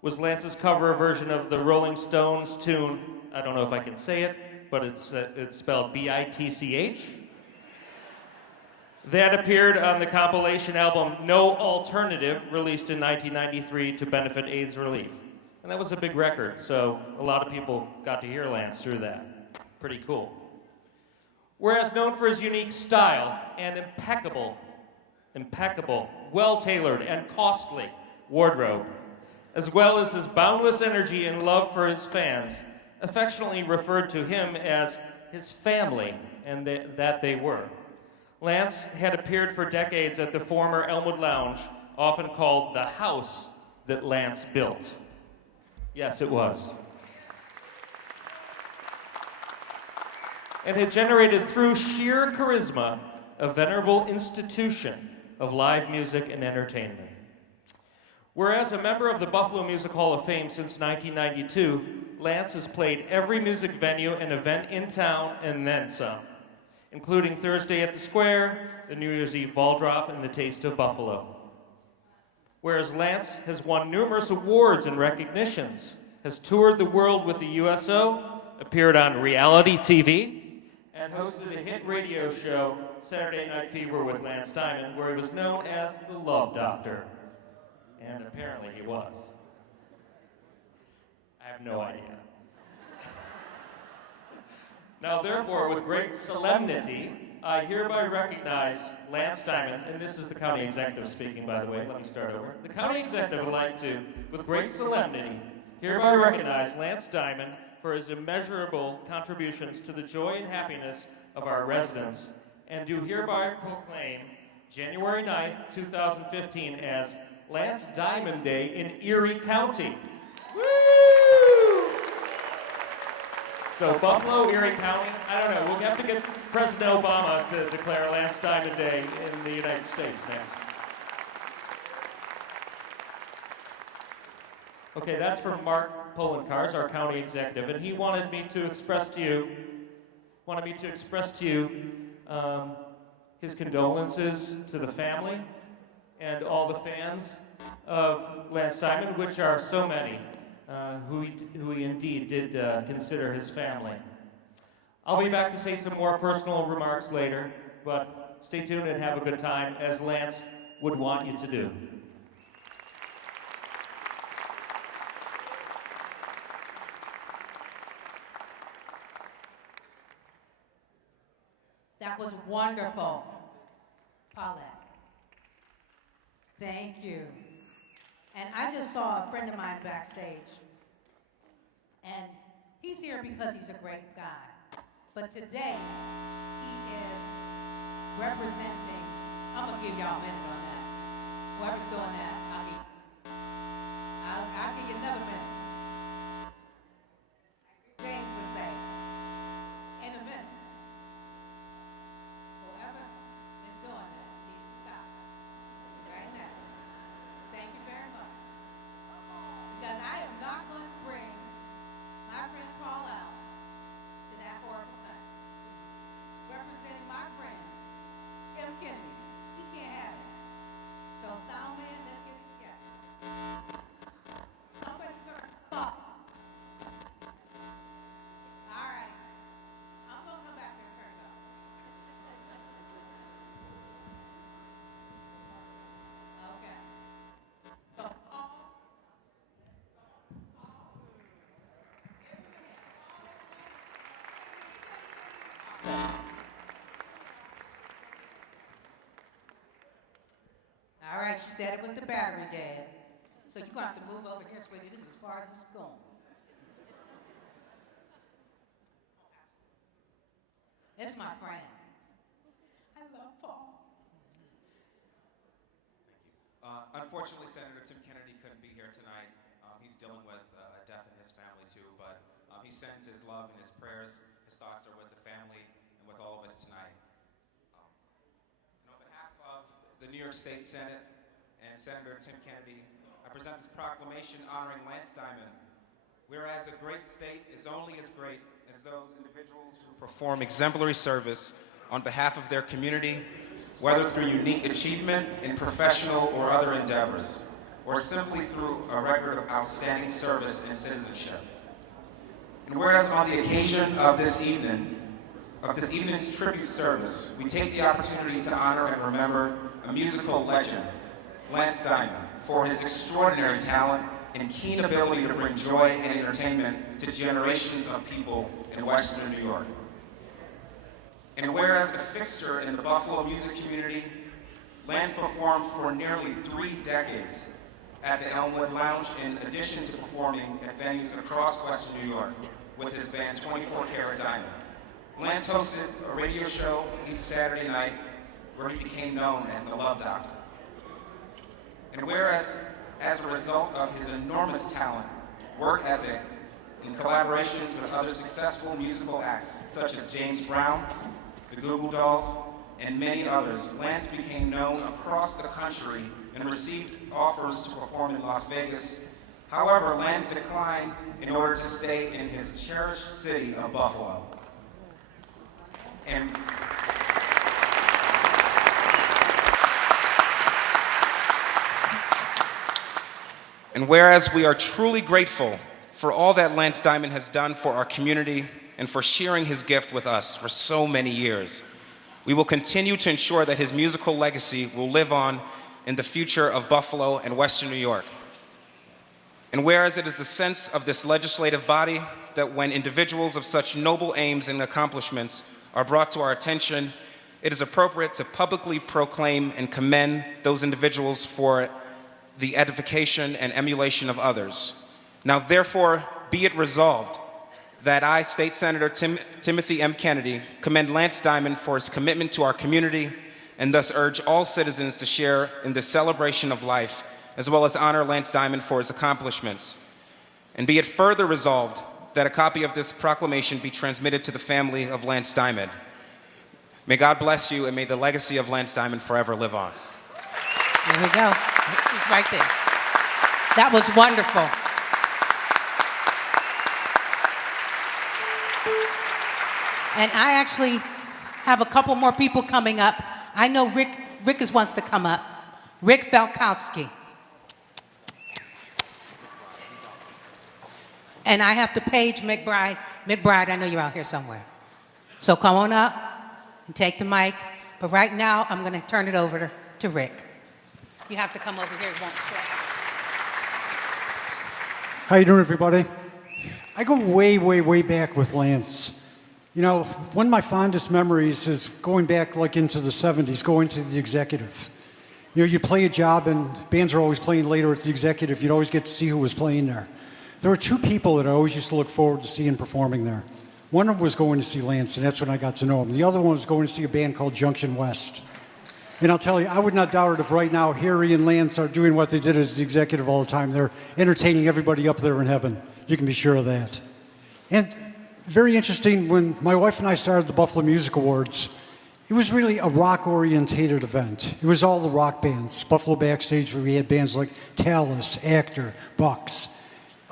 was Lance's cover version of the Rolling Stones tune, I don't know if I can say it, but it's spelled B-I-T-C-H. That appeared on the compilation album No Alternative, released in 1993 to benefit AIDS relief. And that was a big record, so a lot of people got to hear Lance through that. Pretty cool. Whereas known for his unique style and impeccable, well-tailored and costly wardrobe, as well as his boundless energy and love for his fans, affectionately referred to him as his family, and that they were. Lance had appeared for decades at the former Elmwood Lounge, often called the house that Lance built. Yes, it was. And had generated through sheer charisma a venerable institution of live music and entertainment. Whereas a member of the Buffalo Music Hall of Fame since 1992, Lance has played every music venue and event in town and then some, including Thursday at the Square, the New Year's Eve Ball Drop, and the Taste of Buffalo. Whereas Lance has won numerous awards and recognitions, has toured the world with the USO, appeared on reality TV, and hosted a hit radio show, Saturday Night Fever with Lance Diamond, where he was known as the Love Doctor. And apparently he was. I have no idea. Now, therefore, with great solemnity, I hereby recognize Lance Diamond, and this is the county executive speaking, by the way. Let me start over. The county executive would like to, with great solemnity, hereby recognize Lance Diamond for his immeasurable contributions to the joy and happiness of our residents, and do hereby proclaim January 9th, 2015 as Lance Diamond Day in Erie County. Woo! So Buffalo, Erie County, I don't know, we'll have to get President Obama to declare Lance Diamond Day in the United States next. Okay, that's from Mark Polenkars, our county executive, and he wanted me to express to you his condolences to the family and all the fans of Lance Diamond, which are so many, who he indeed did consider his family. I'll be back to say some more personal remarks later, but stay tuned and have a good time, as Lance would want you to do. That was wonderful, Paulette. Thank you. And I just saw a friend of mine backstage, and he's here because he's a great guy. But today, he is representing, I'm gonna give y'all a minute on that. Whoever's doing that, I'll give you another minute. James would say, in a minute. Whoever is doing that needs to stop right now. Thank you very much. Because I am not going to bring my friend Paul out to that 4%. Representing my friend, Tim Kennedy. He can't have it. So, sound man, let's get it together. Somebody turn said it was the battery, Dad. So you're going to have to move over here, sweetie. This is as far as it's going. It's my friend. I love Paul. Unfortunately, Senator Tim Kennedy couldn't be here tonight. He's dealing with a death in his family, too, but he sends his love and his prayers. His thoughts are with the family and with all of us tonight. And on behalf of the New York State Senate and Senator Tim Kennedy, I present this proclamation honoring Lance Diamond. Whereas a great state is only as great as those individuals who perform exemplary service on behalf of their community, whether through unique achievement in professional or other endeavors, or simply through a record of outstanding service and citizenship. And whereas on the occasion of this evening's tribute service, we take the opportunity to honor and remember a musical legend, Lance Diamond, for his extraordinary talent and keen ability to bring joy and entertainment to generations of people in Western New York. And whereas a fixture in the Buffalo music community, Lance performed for nearly 3 decades at the Elmwood Lounge in addition to performing at venues across Western New York with his band 24 Karat Diamond. Lance hosted a radio show each Saturday night where he became known as the Love Doctor. And whereas, as a result of his enormous talent, work ethic, and collaborations with other successful musical acts such as James Brown, the Goo Goo Dolls, and many others, Lance became known across the country and received offers to perform in Las Vegas. However, Lance declined in order to stay in his cherished city of Buffalo. And whereas we are truly grateful for all that Lance Diamond has done for our community and for sharing his gift with us for so many years, we will continue to ensure that his musical legacy will live on in the future of Buffalo and Western New York. And whereas it is the sense of this legislative body that when individuals of such noble aims and accomplishments are brought to our attention, it is appropriate to publicly proclaim and commend those individuals for the edification and emulation of others. Now, therefore, be it resolved that I, State Senator Timothy M. Kennedy, commend Lance Diamond for his commitment to our community and thus urge all citizens to share in this celebration of life, as well as honor Lance Diamond for his accomplishments. And be it further resolved that a copy of this proclamation be transmitted to the family of Lance Diamond. May God bless you, and may the legacy of Lance Diamond forever live on. There we go. He's right there. That was wonderful. And I actually have a couple more people coming up. I know Rick wants to come up. Rick Falkowski. And I have to page McBride. McBride, I know you're out here somewhere. So come on up and take the mic. But right now, I'm going to turn it over to Rick. You have to come over here. It won't show. How you doing, everybody? I go way, way, way back with Lance. You know, one of my fondest memories is going back like into the 70s, going to the Executive. You know, you play a job and bands are always playing later at the Executive. You'd always get to see who was playing there. There were two people that I always used to look forward to seeing performing there. One of them was going to see Lance, and that's when I got to know him. The other one was going to see a band called Junction West. And I'll tell you, I would not doubt it if right now Harry and Lance are doing what they did as the Executive all the time. They're entertaining everybody up there in heaven. You can be sure of that. And very interesting, when my wife and I started the Buffalo Music Awards, it was really a rock-orientated event. It was all the rock bands. Buffalo Backstage, where we had bands like Talus, Actor, Bucks.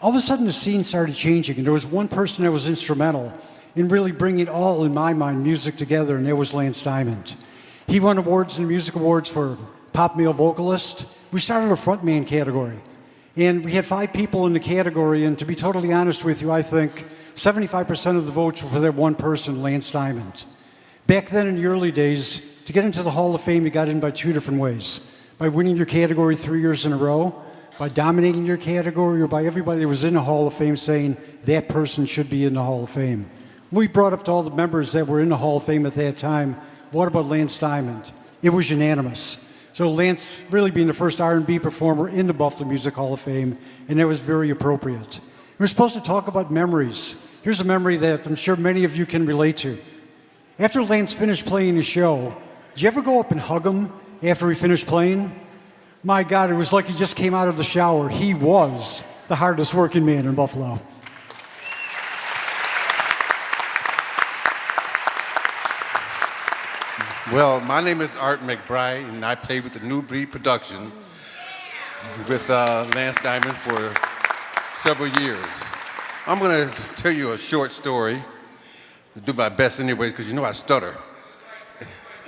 All of a sudden, the scene started changing, and there was one person that was instrumental in really bringing all, in my mind, music together, and that was Lance Diamond. He won awards in the Music Awards for Pop Male Vocalist. We started a frontman category, and we had 5 people in the category, and to be totally honest with you, I think 75% of the votes were for that one person, Lance Diamond. Back then in the early days, to get into the Hall of Fame, you got in by 2 different ways. By winning your category 3 years in a row, by dominating your category, or by everybody that was in the Hall of Fame saying that person should be in the Hall of Fame. We brought up to all the members that were in the Hall of Fame at that time, what about Lance Diamond? It was unanimous. So Lance really being the first R&B performer in the Buffalo Music Hall of Fame, and that was very appropriate. We're supposed to talk about memories. Here's a memory that I'm sure many of you can relate to. After Lance finished playing his show, did you ever go up and hug him after he finished playing? My God, it was like he just came out of the shower. He was the hardest working man in Buffalo. Well, my name is Art McBride, and I played with the New Breed Production with Lance Diamond for several years. I'm going to tell you a short story. I'll do my best anyway, because you know I stutter.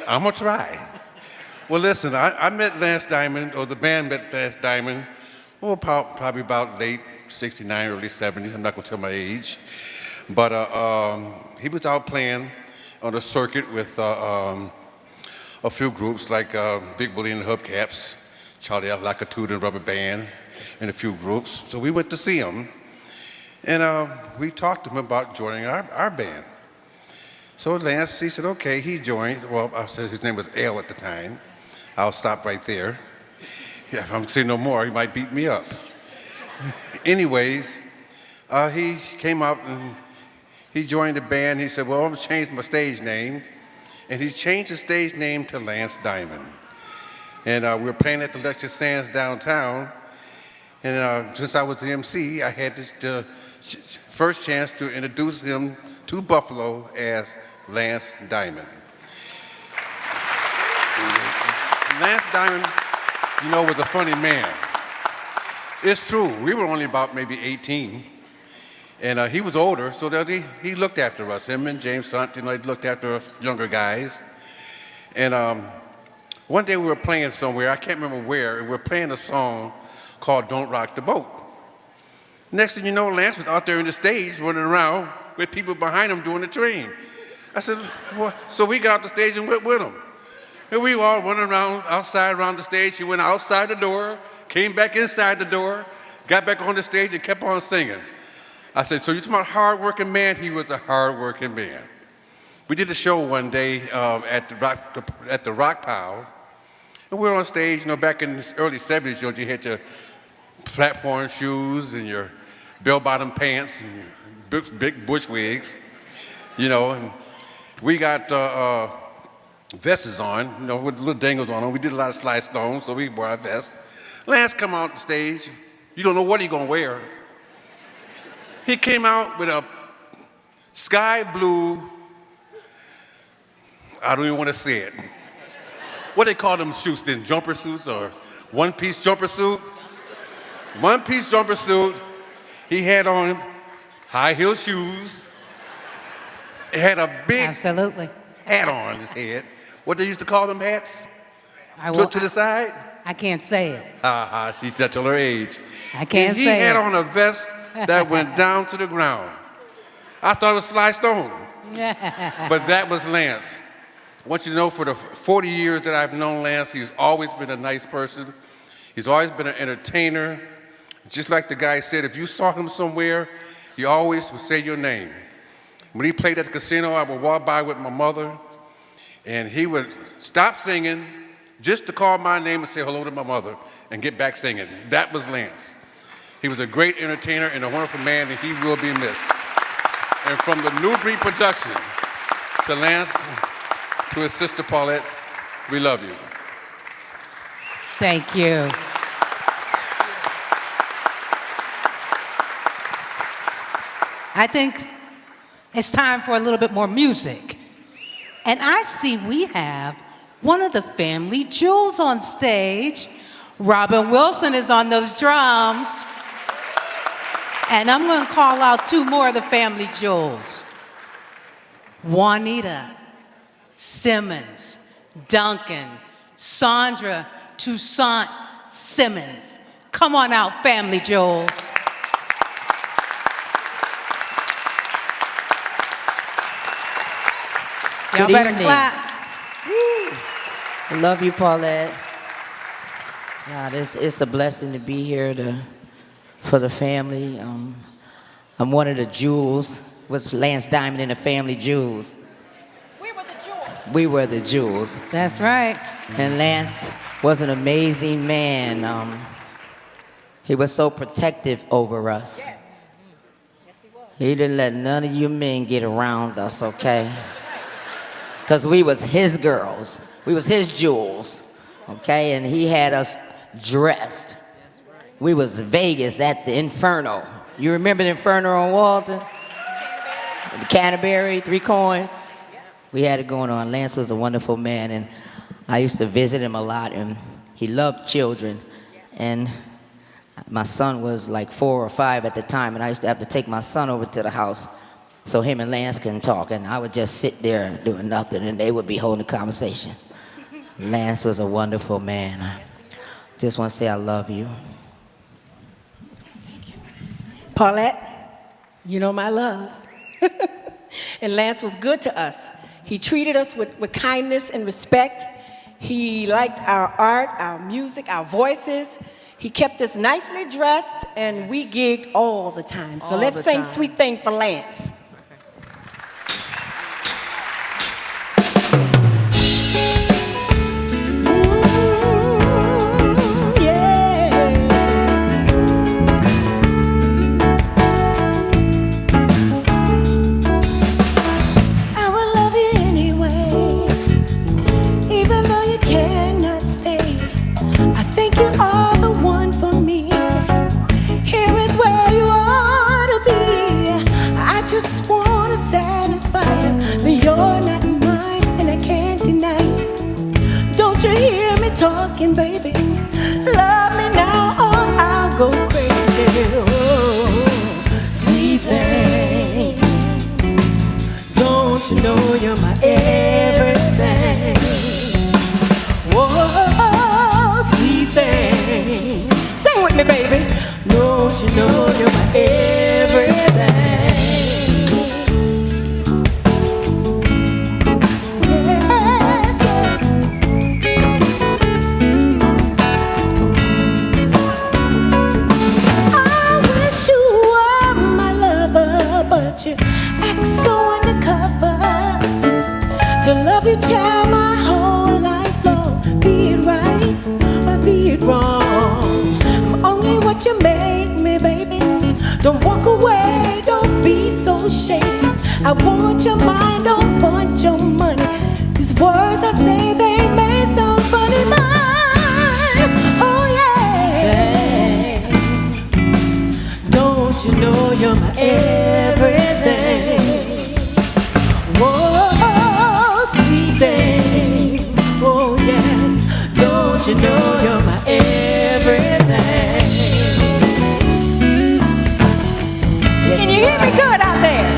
I'm going to try. Well, listen, I met Lance Diamond, or the band met Lance Diamond, well, probably about late 69, early 70s. I'm not going to tell my age. But he was out playing on the circuit with a few groups like Big Willie and the Hubcaps, Charlie Lacatude and Rubber Band, and a few groups. So we went to see him, and we talked to him about joining our band. So Lance, he said, okay, he joined. Well, I said his name was Al at the time. I'll stop right there. Yeah, if I'm saying no more, he might beat me up. Anyways, he came out and he joined the band. He said, well, I'm going to change my stage name. And he changed his stage name to Lance Diamond. And we were playing at the Lecture Sands downtown. And since I was the MC, I had the first chance to introduce him to Buffalo as Lance Diamond. Lance Diamond, you know, was a funny man. It's true, we were only about maybe 18. And he was older, so that he looked after us. Him and James Hunt, you know, he looked after us younger guys. And one day we were playing somewhere, I can't remember where, and we were playing a song called Don't Rock the Boat. Next thing you know, Lance was out there on the stage running around with people behind him doing the train. I said, what? So we got out the stage and went with him. And we all running around outside around the stage. He went outside the door, came back inside the door, got back on the stage and kept on singing. I said, so you're talking about hard-working man? He was a hard-working man. We did a show one day at the Rock Pile, and we were on stage, you know, back in the early 70s, you know, you had your platform shoes and your bell-bottom pants and your big bush wigs, you know, and we got vests on, you know, with little dangles on them. We did a lot of slide stones, so we wore our vests. Lance come out on stage. You don't know what he's going to wear. He came out with a sky blue, I don't even want to say it. What they call them suits then, jumper suits or one-piece jumper suit? One-piece jumper suit. He had on high-heel shoes. He had a big hat on his head. What they used to call them hats? To the side? I can't say it. She's not till her age. I can't say it. He had on a vest that went down to the ground. I thought it was Sly Stone. But that was Lance. I want you to know for the 40 years that I've known Lance, he's always been a nice person. He's always been an entertainer. Just like the guy said, if you saw him somewhere, he always would say your name. When he played at the casino, I would walk by with my mother, and he would stop singing just to call my name and say hello to my mother and get back singing. That was Lance. He was a great entertainer and a wonderful man, and he will be missed. And from the New Breed Production to Lance, to his sister Paulette, we love you. Thank you. I think it's time for a little bit more music. And I see we have one of the family jewels on stage. Robin Wilson is on those drums. And I'm going to call out two more of the family jewels. Juanita, Simmons, Duncan, Sandra Toussaint Simmons. Come on out, family jewels. Y'all Good better evening. clap. I love you, Paulette. God, it's a blessing to be here for the family. I'm one of the jewels. Was Lance Diamond in the family jewels? We were the jewels. we were the jewels. That's right. And Lance was an amazing man. He was so protective over us. He didn't let none of you men get around us, okay? Because we was his girls. We was his jewels, okay? And he had us dressed. We was Vegas at the Inferno. You remember the Inferno on Walton? The Canterbury, 3 coins. We had it going on. Lance was a wonderful man, and I used to visit him a lot, and he loved children. And my son was like 4 or 5 at the time, and I used to have to take my son over to the house so him and Lance can talk, and I would just sit there doing nothing, and they would be holding a conversation. Lance was a wonderful man. I just want to say I love you. Paulette, you know my love. And Lance was good to us. He treated us with kindness and respect. He liked our art, our music, our voices. He kept us nicely dressed, and we gigged all the time. So let's sing Sweet Thing for Lance. Talking, baby, love me now or I'll go crazy. Oh, sweet thing, don't you know you're my everything? Whoa, sweet thing, sing with me, baby. Don't you know you're my everything? You act so undercover. To love you, child, my whole life long. Be it right or be it wrong, I'm only what you make me, baby. Don't walk away, don't be so shady. I want your mind, don't want your money. These words I say, they may sound funny, but oh yeah. Don't you know you're my everything? Whoa, sweet thing. Oh yes, don't you know you're my everything? Can you hear me good out there?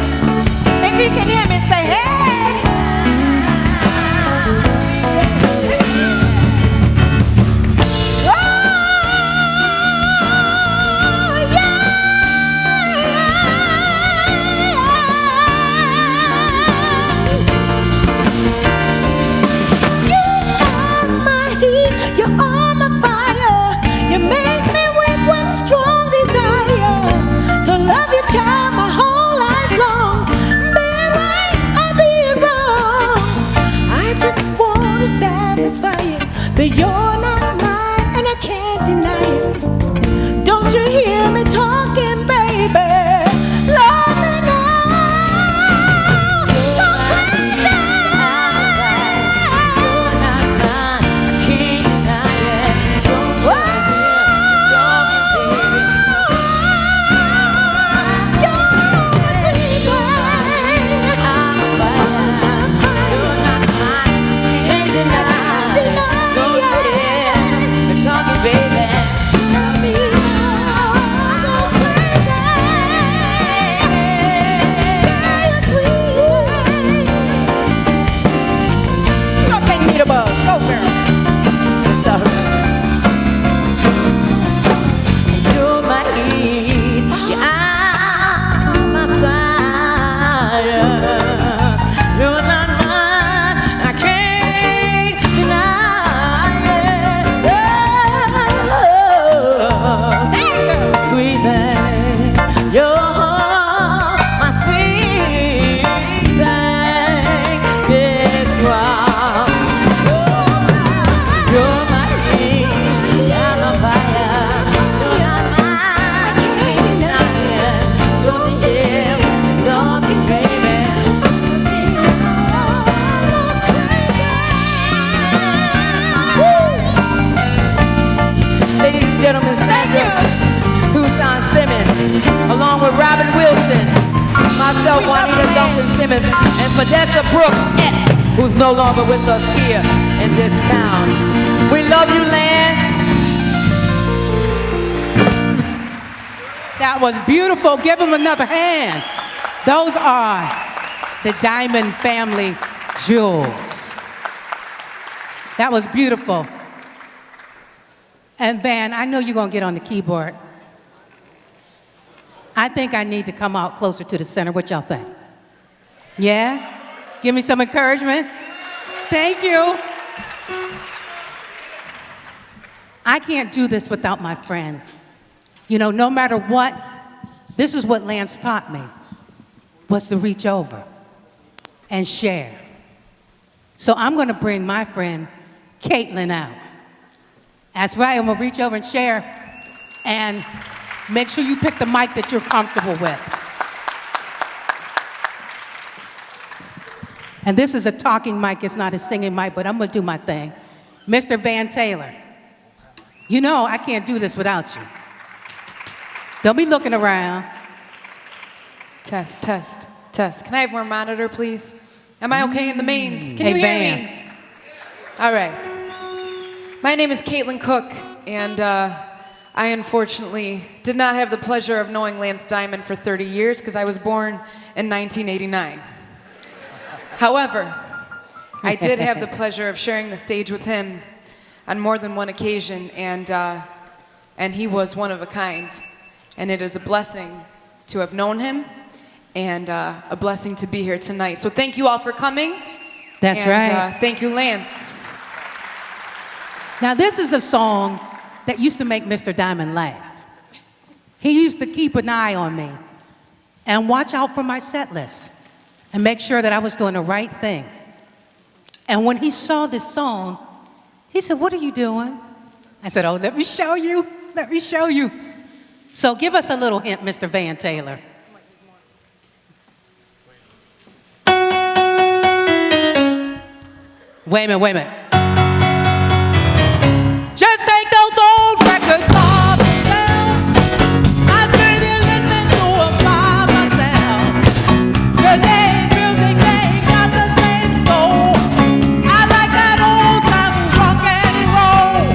If you can hear me, say hey. myself, Juanita Duncan Simmons, and Fadessa Brooks X, who's no longer with us here in this town. We love you, Lance. That was beautiful. Give him another hand. Those are the Diamond family jewels. That was beautiful. And Van, I know you're going to get on the keyboard. I think I need to come out closer to the center. What y'all think? Yeah? Give me some encouragement. Thank you. I can't do this without my friend. You know, no matter what, this is what Lance taught me, was to reach over and share. So I'm going to bring my friend Caitlin out. That's right, I'm going to reach over and share, and make sure you pick the mic that you're comfortable with. And this is a talking mic, it's not a singing mic, but I'm going to do my thing. Mr. Van Taylor, you know I can't do this without you. Don't be looking around. Test, test, test. Can I have more monitor, please? Am I okay in the mains? Can you hear me? All right. My name is Caitlin Cook, and I unfortunately did not have the pleasure of knowing Lance Diamond for 30 years because I was born in 1989. However, I did have the pleasure of sharing the stage with him on more than one occasion, and he was one of a kind. And it is a blessing to have known him, and a blessing to be here tonight. So thank you all for coming. That's right. Thank you, Lance. Now, this is a song that used to make Mr. Diamond laugh. He used to keep an eye on me and watch out for my set list and make sure that I was doing the right thing. And when he saw this song, he said, "What are you doing?" I said, "Oh, let me show you. Let me show you." So give us a little hint, Mr. Van Taylor. Wait a minute. Just take those old records off the shelf. I should be listening to them by myself. Today's music ain't got the same soul. I like that old time rock and roll.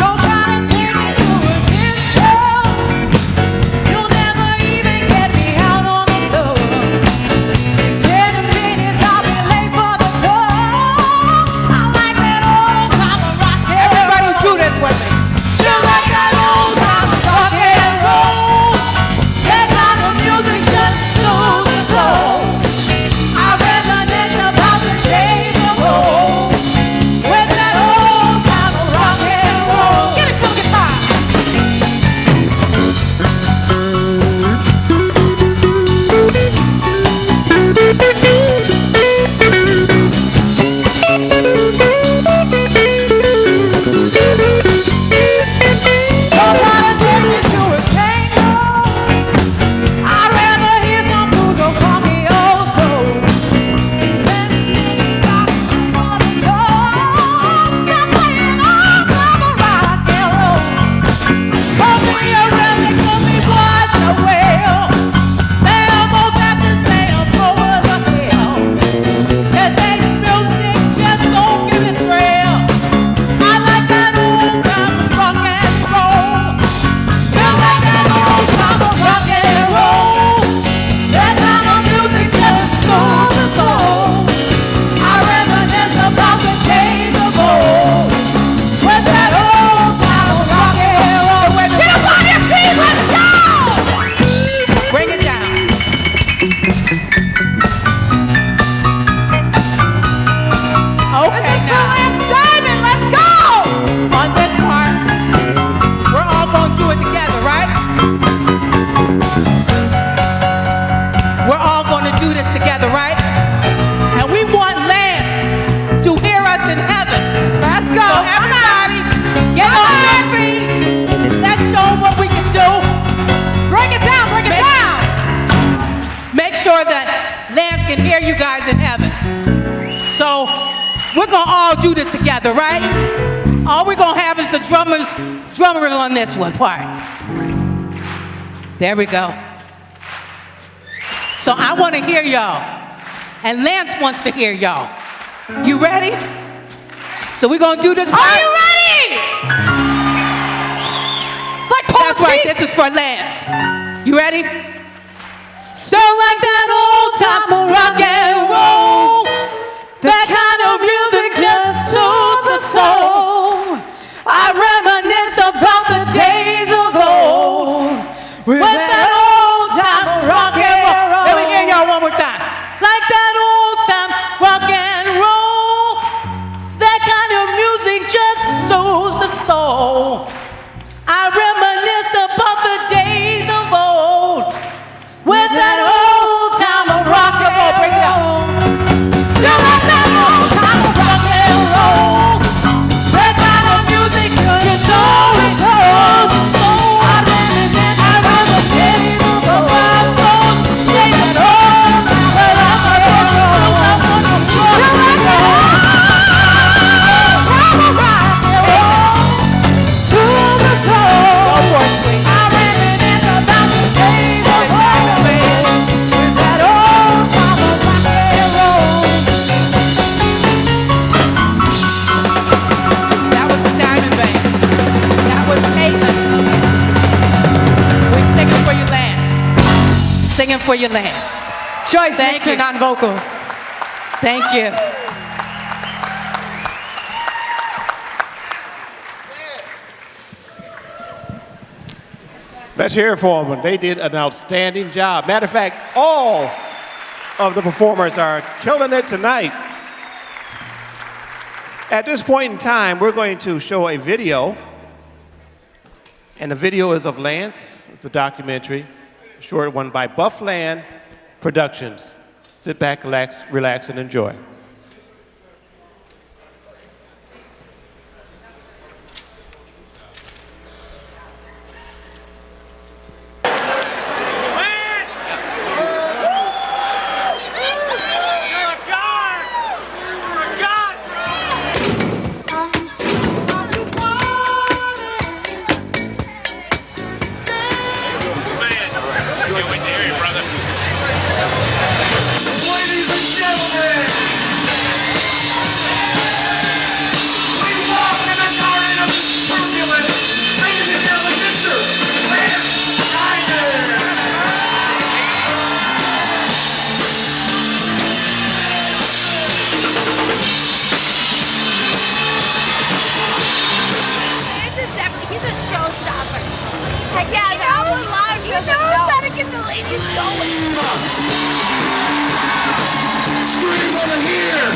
Don't try to take me to a disco. You'll never even get me out on the floor. In 10 minutes I'll be late for the door. I like that old time rock and roll. Everybody do this with me. Still like that old time rock and roll. That's how the music just soothes the soul. I reminisce about the days of old. With that old time rock and roll. Give me some guitar. Don't try to take me to a tango. I'd rather hear some blues or funky old soul. 10 minutes out on the floor. Stop playing all time rock and roll. Hold me around and call me what the whale. Say I'm old fashioned, say I'm over the hill. That makes music just don't give me thrill. I like that old time rock and roll. Still like that old time rock and roll. That kind of music just soothes the soul. I reminisce about the days of old. With that old time rock and roll. Get up on your feet, let's go! Bring it down. Okay, this is for Lance Diamond, let's go! On this part, we're all going to do it together, right? We're all going to do this together, right? And we want Lance to hear us in heaven. Let's go, so everybody, get on your feet. Let's show them what we can do. Bring it down, bring it down. Make sure that Lance can hear you guys in heaven. So we're going to all do this together, right? All we're going to have is the drummer on this one part. There we go. So I want to hear y'all. And Lance wants to hear y'all. You ready? So we're going to do this. Are you ready? It's like That's right. This is for Lance. You ready? So like that old time of rock and roll, that kind of music just soothes the soul. I reminisce about the days of old, with that old time of rock and roll. Let me hear y'all one more time. Like that old time rock and roll, that kind of music just soothes the soul. I reminisce about the days of old, with that old time of rock and roll. Bring it up. Still like that old time of rock and roll, that kind of music just soothes the soul. I reminisce about the days of old, days of old, that rock and roll. Still like that old time of rock and roll, soothes the soul. Go for it, sweet. I reminisce about the days of old, with that old time of rock and roll. That was the Diamond Band. That was Caitlin. We're singing for you, Lance. Singing for you, Lance. Joyce Thank Nixon you. on vocals. Thank you. Let's hear it for them. They did an outstanding job. Matter of fact, all of the performers are killing it tonight. At this point in time, we're going to show a video. And the video is of Lance. It's a documentary, a short one by Buffalo.FM Productions. Sit back, relax, and enjoy. He's a showstopper. Like, yeah, he knows how to get the ladies going. Scream over here!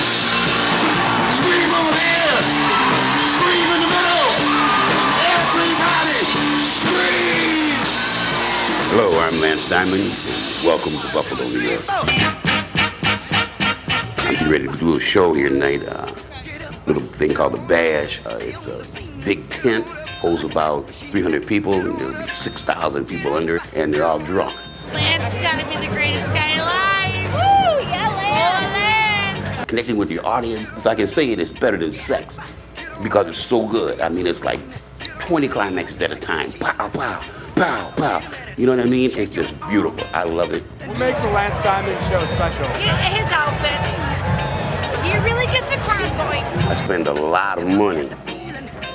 Scream over here! Scream in the middle! Everybody, scream! Hello, I'm Lance Diamond. Welcome to Buffalo, New York. I'm getting ready to do a show here tonight. Little thing called the Bash. It's a big tent, holds about 300 people, and there'll be 6,000 people under, and they're all drunk. Lance is gonna be the greatest guy alive. Woo! Yeah, Lance! Connecting with your audience, if I can say it, it's better than sex because it's so good. I mean, it's like 20 climaxes at a time. Pow, pow, pow, pow. You know what I mean? It's just beautiful. I love it. What makes the Lance Diamond show special? His outfits. He really gets the crowd going. I spend a lot of money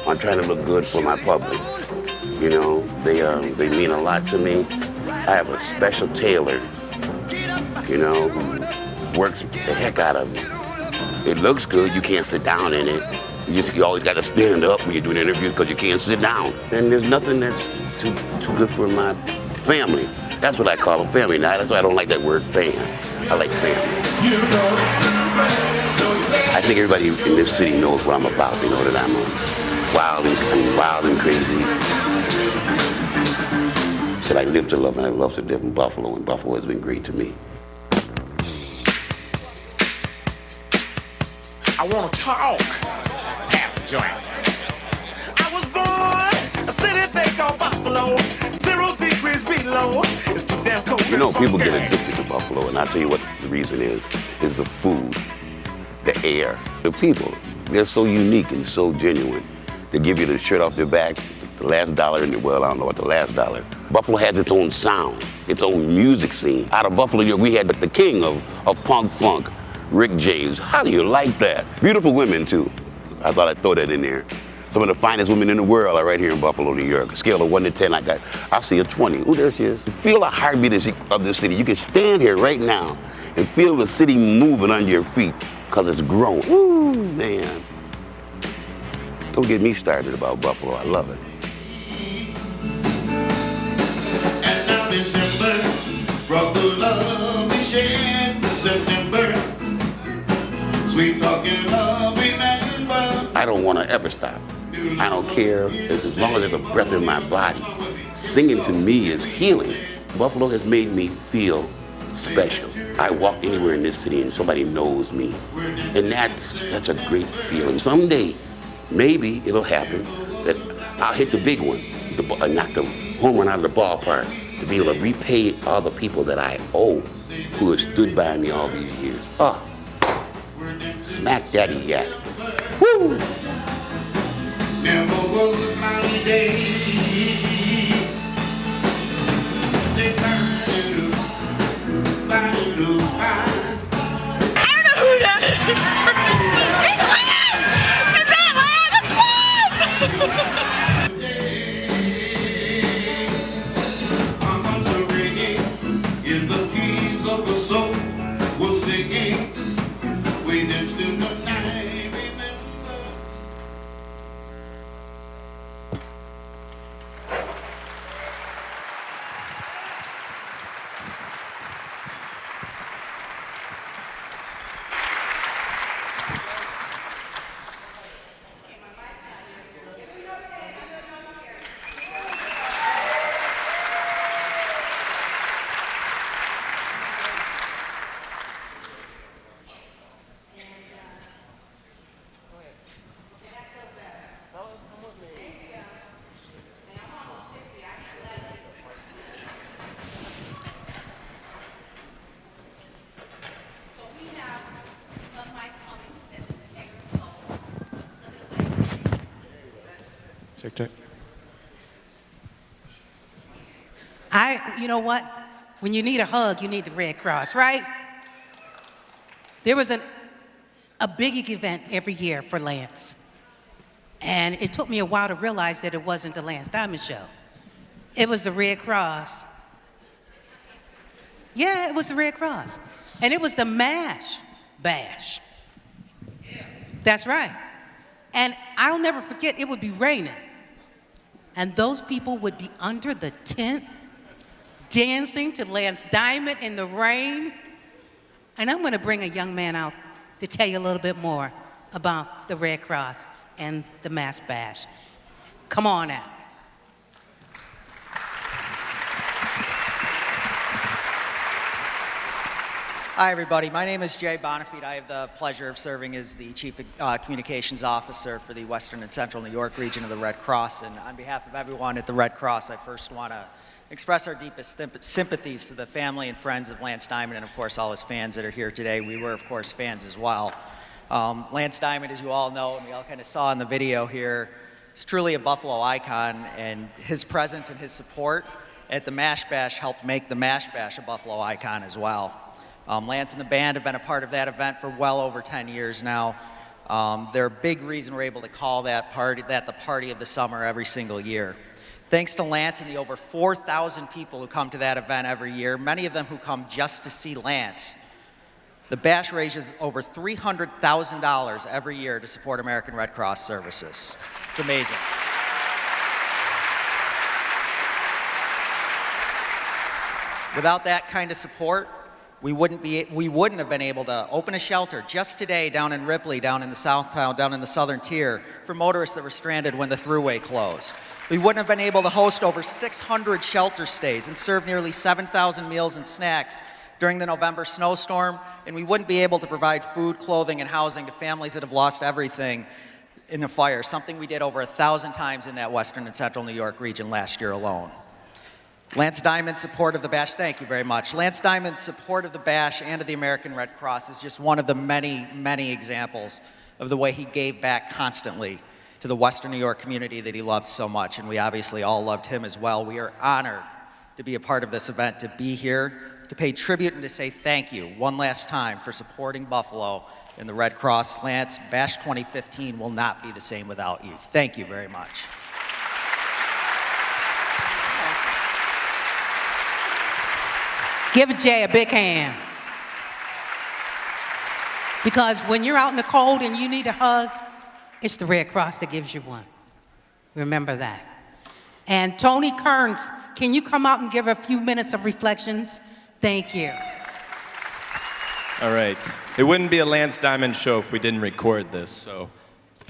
on trying to look good for my public. You know, they mean a lot to me. I have a special tailor, you know, who works the heck out of it. It looks good. You can't sit down in it. You always got to stand up when you're doing interviews because you can't sit down. And there's nothing that's too good for my family. That's what I call them, family. Now, that's why I don't like that word fan. I like family. I think everybody in this city knows what I'm about. They know that I'm wild and crazy. Said I live to love and I love to live in Buffalo, and Buffalo has been great to me. I want to talk. Pass the joint. I was born a city they call Buffalo. 0 degrees below. It's too damn cold. You know, people get addicted to Buffalo, and I'll tell you what the reason is the food, the air, the people. They're so unique and so genuine. They give you the shirt off their back, The last dollar in the world, I don't know what the last dollar. Buffalo has its own sound, its own music scene. Out of Buffalo, we had the king of punk funk, Rick James. How do you like that? Beautiful women, too. I thought I'd throw that in there. Some of the finest women in the world are right here in Buffalo, New York. A scale of 1 to 10, I see a 20. Ooh, there she is. Feel the heartbeat of this city. You can stand here right now and feel the city moving under your feet because it's grown. Ooh, man. Don't get me started about Buffalo. I love it. And now December brought the love we shared. September, sweet talking love, remember. I don't want to ever stop. I don't care as long as there's a breath in my body. Singing to me is healing. Buffalo has made me feel special. I walk anywhere in this city and somebody knows me. And that's a great feeling. Someday, maybe it'll happen that I'll hit the big one, knock the home run out of the ballpark, to be able to repay all the people that I owe who have stood by me all these years. Oh, smack daddy yak. Woo! Never was a cloudy day. Say bye-do, bye-do, bye. I don't know who that is. It's Lance! Is that Lance? I'm on to reggae. In the keys of the soul, we're singing. We danced in the night. Check. You know what? When you need a hug, you need the Red Cross, right? There was a big event every year for Lance. And it took me a while to realize that it wasn't the Lance Diamond Show. It was the Red Cross. Yeah, it was the Red Cross. And it was the MASH Bash. That's right. And I'll never forget, it would be raining. And those people would be under the tent, dancing to Lance Diamond in the rain. And I'm going to bring a young man out to tell you a little bit more about the Red Cross and the Mass Bash. Come on out. Hi, everybody. My name is Jay Bonifeet. I have the pleasure of serving as the Chief Communications Officer for the Western and Central New York region of the Red Cross. And on behalf of everyone at the Red Cross, I first want to express our deepest sympathies to the family and friends of Lance Diamond and, of course, all his fans that are here today. We were, of course, fans as well. Lance Diamond, as you all know, and we all kind of saw in the video here, is truly a Buffalo icon, and his presence and his support at the Mash Bash helped make the Mash Bash a Buffalo icon as well. Lance and the band have been a part of that event for well over 10 years now. They're a big reason we're able to call that the party of the summer every single year. Thanks to Lance and the over 4,000 people who come to that event every year, many of them who come just to see Lance, the Bash raises over $300,000 every year to support American Red Cross services. It's amazing. Without that kind of support, we wouldn't have been able to open a shelter just today down in Ripley, down in the South Town, down in the Southern Tier, for motorists that were stranded when the thruway closed. We wouldn't have been able to host over 600 shelter stays and serve nearly 7,000 meals and snacks during the November snowstorm, and we wouldn't be able to provide food, clothing, and housing to families that have lost everything in a fire, something we did over 1,000 times in that Western and Central New York region last year alone. Lance Diamond's support of the Bash, thank you very much. Lance Diamond's support of the Bash and of the American Red Cross is just one of the many, many examples of the way he gave back constantly. to the Western New York community that he loved so much, and we obviously all loved him as well. We are honored to be a part of this event, to be here, to pay tribute and to say thank you one last time for supporting Buffalo and the Red Cross. Lance, Bash 2015 will not be the same without you. Thank you very much. Give Jay a big hand. Because when you're out in the cold and you need a hug, it's the Red Cross that gives you one. Remember that. And Tony Kearns, can you come out and give a few minutes of reflections? Thank you. All right. It wouldn't be a Lance Diamond show if we didn't record this, so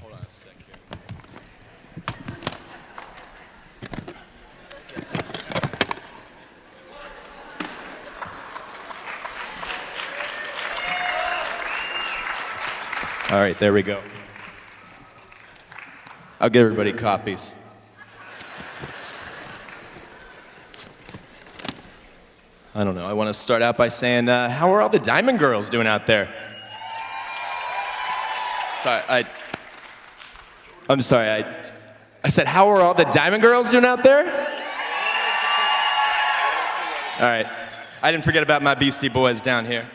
hold on a sec here. All right, there we go. I'll give everybody copies. I don't know. I want to start out by saying, how are all the Diamond Girls doing out there? I'm sorry. I said, how are all the Diamond Girls doing out there? All right. I didn't forget about my Beastie Boys down here.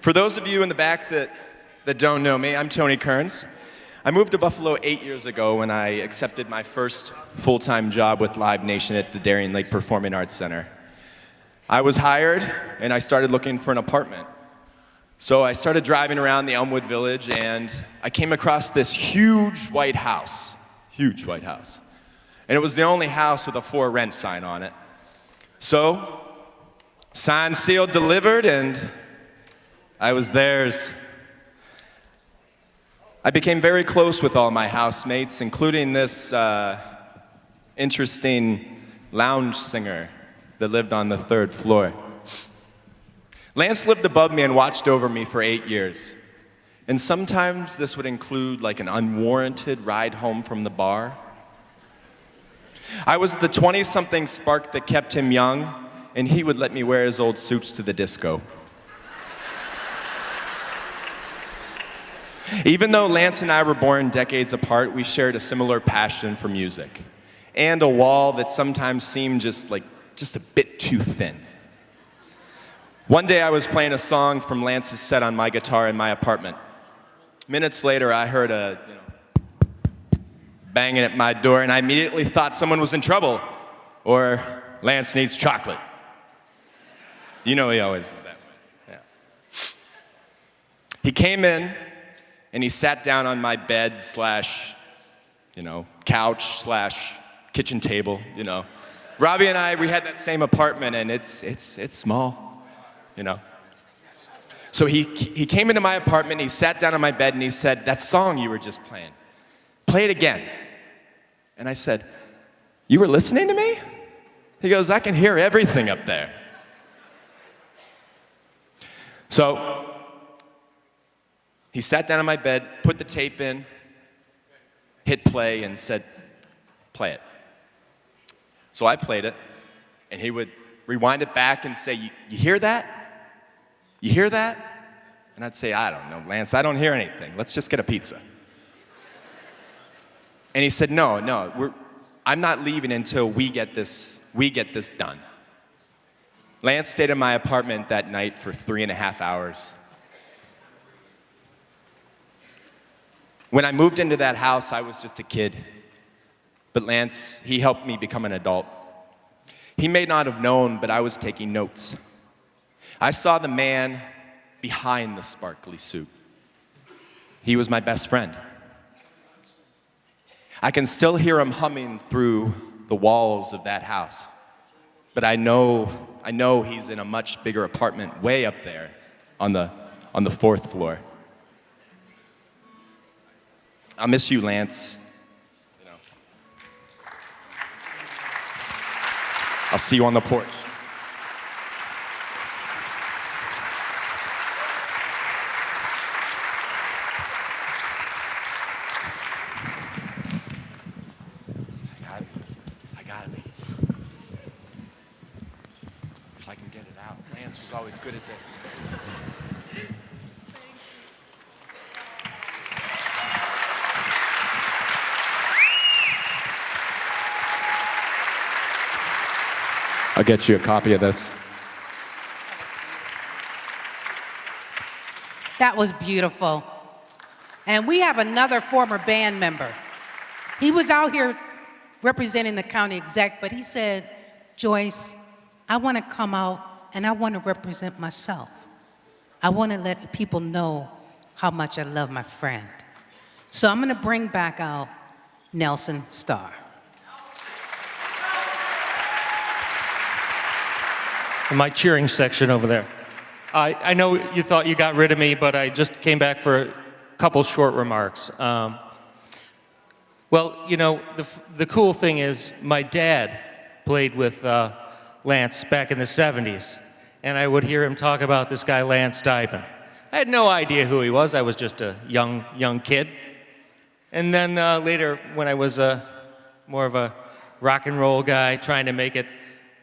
For those of you in the back that don't know me, I'm Tony Kearns. I moved to Buffalo 8 years ago when I accepted my first full-time job with Live Nation at the Darien Lake Performing Arts Center. I was hired, and I started looking for an apartment. So I started driving around the Elmwood Village, and I came across this huge white house. And it was the only house with a for rent sign on it. So, signed, sealed, delivered, and I was theirs. I became very close with all my housemates, including this interesting lounge singer that lived on the 3rd floor. Lance lived above me and watched over me for 8 years. And sometimes this would include like an unwarranted ride home from the bar. I was the 20-something spark that kept him young, and he would let me wear his old suits to the disco. Even though Lance and I were born decades apart, we shared a similar passion for music and a wall that sometimes seemed just a bit too thin. One day I was playing a song from Lance's set on my guitar in my apartment. Minutes later, I heard a banging at my door, and I immediately thought someone was in trouble or Lance needs chocolate. You know he always is that way. Yeah. He came in, and he sat down on my bed / couch / kitchen table, Robbie and I, we had that same apartment, and it's small, So he came into my apartment, he sat down on my bed, and he said, "That song you were just playing, play it again." And I said, "You were listening to me?" He goes, "I can hear everything up there." So he sat down on my bed, put the tape in, hit play, and said, "Play it." So I played it, and he would rewind it back and say, "You hear that? You hear that?" And I'd say, "I don't know, Lance, I don't hear anything. Let's just get a pizza." And he said, No, I'm not leaving until we get this done. Lance stayed in my apartment that night for 3.5 hours. When I moved into that house, I was just a kid. But Lance, he helped me become an adult. He may not have known, but I was taking notes. I saw the man behind the sparkly suit. He was my best friend. I can still hear him humming through the walls of that house. But I know he's in a much bigger apartment way up there on the 4th floor. I'll miss you, Lance. I'll see you on the porch. I got it. If I can get it out. Lance was always good at this. I'll get you a copy of this. That was beautiful. And we have another former band member. He was out here representing the county exec, but he said, Joyce, I want to come out and I want to represent myself. I want to let people know how much I love my friend. So I'm going to bring back out Nelson Starr. In my cheering section over there. I know you thought you got rid of me, but I just came back for a couple short remarks. Well, you know, the cool thing is my dad played with Lance back in the 70s, and I would hear him talk about this guy, Lance Diamond. I had no idea who he was. I was just a young kid. And then later, when I was more of a rock and roll guy trying to make it,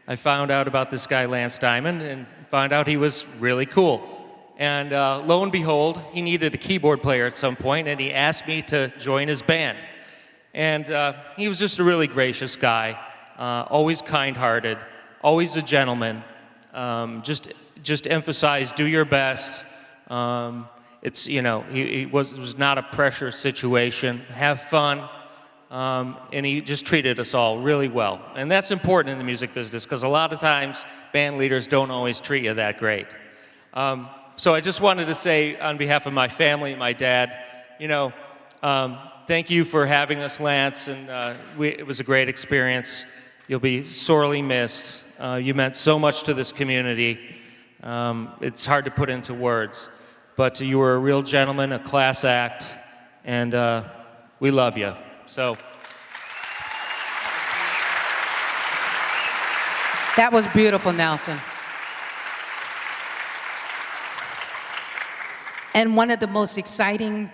I found out about this guy, Lance Diamond, and found out he was really cool. And lo and behold, he needed a keyboard player at some point, and he asked me to join his band. And he was just a really gracious guy, always kind-hearted, always a gentleman. Just emphasized, do your best. It's, you know, it was not a pressure situation. Have fun. And he just treated us all really well. And that's important in the music business, because a lot of times band leaders don't always treat you that great. So I just wanted to say on behalf of my family, my dad, you know, thank you for having us, Lance, and it was a great experience. You'll be sorely missed. You meant so much to this community. It's hard to put into words, but you were a real gentleman, a class act, and we love you. So. That was beautiful, Nelson. And one of the most exciting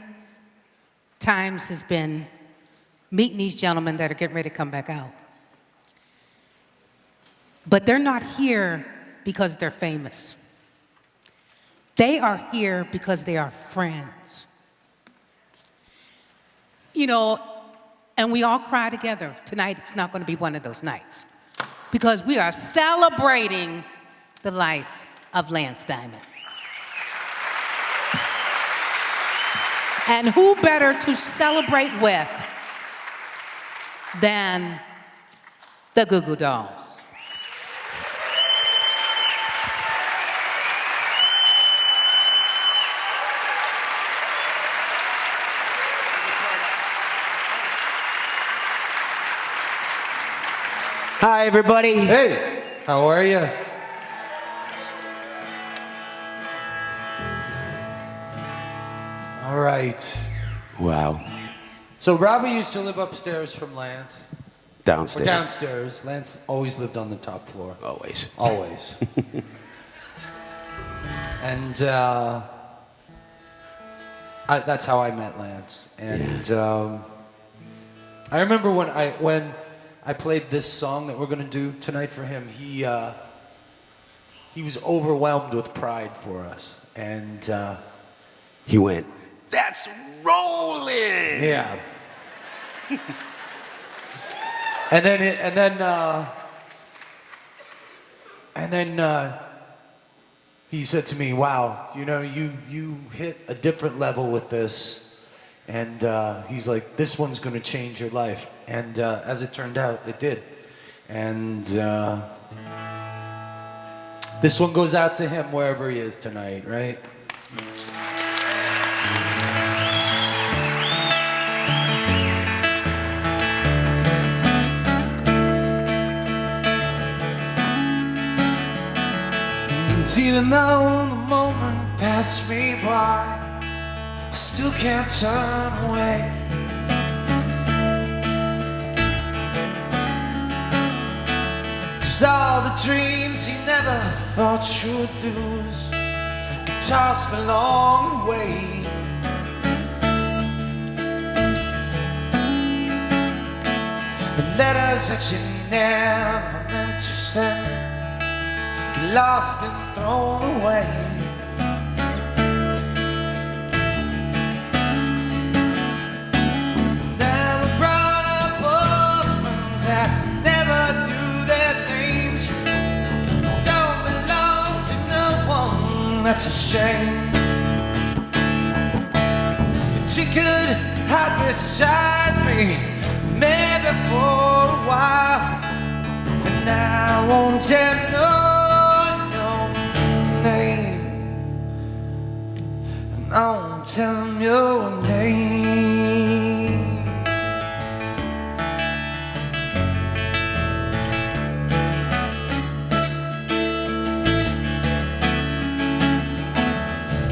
times has been meeting these gentlemen that are getting ready to come back out. But they're not here because they're famous. They are here because they are friends. You know, and we all cry together. Tonight, it's not going to be one of those nights, because we are celebrating the life of Lance Diamond. And who better to celebrate with than the Goo Goo Dolls? Hi, everybody. Hey, how are you? All right. Wow. So Robbie used to live upstairs from Lance. Downstairs. Or downstairs. Lance always lived on the top floor. Always. Always. And that's how I met Lance. And I remember when I played this song that we're going to do tonight for him, he was overwhelmed with pride for us. And he went, "That's rolling!" Yeah. And then he said to me, "Wow, you know, you hit a different level with this." And he's like, "This one's going to change your life." And as it turned out, it did. And this one goes out to him wherever he is tonight, right? Even though the moment passed me by, I still can't turn away. 'Cause all the dreams he never thought you'd lose get tossed along the way. And letters that you never meant to send, lost and thrown away. There were brought up orphans that never knew their names. that's a shame. But you could hide beside me, maybe for a while. And I won't tell no name. And I won't tell them your name.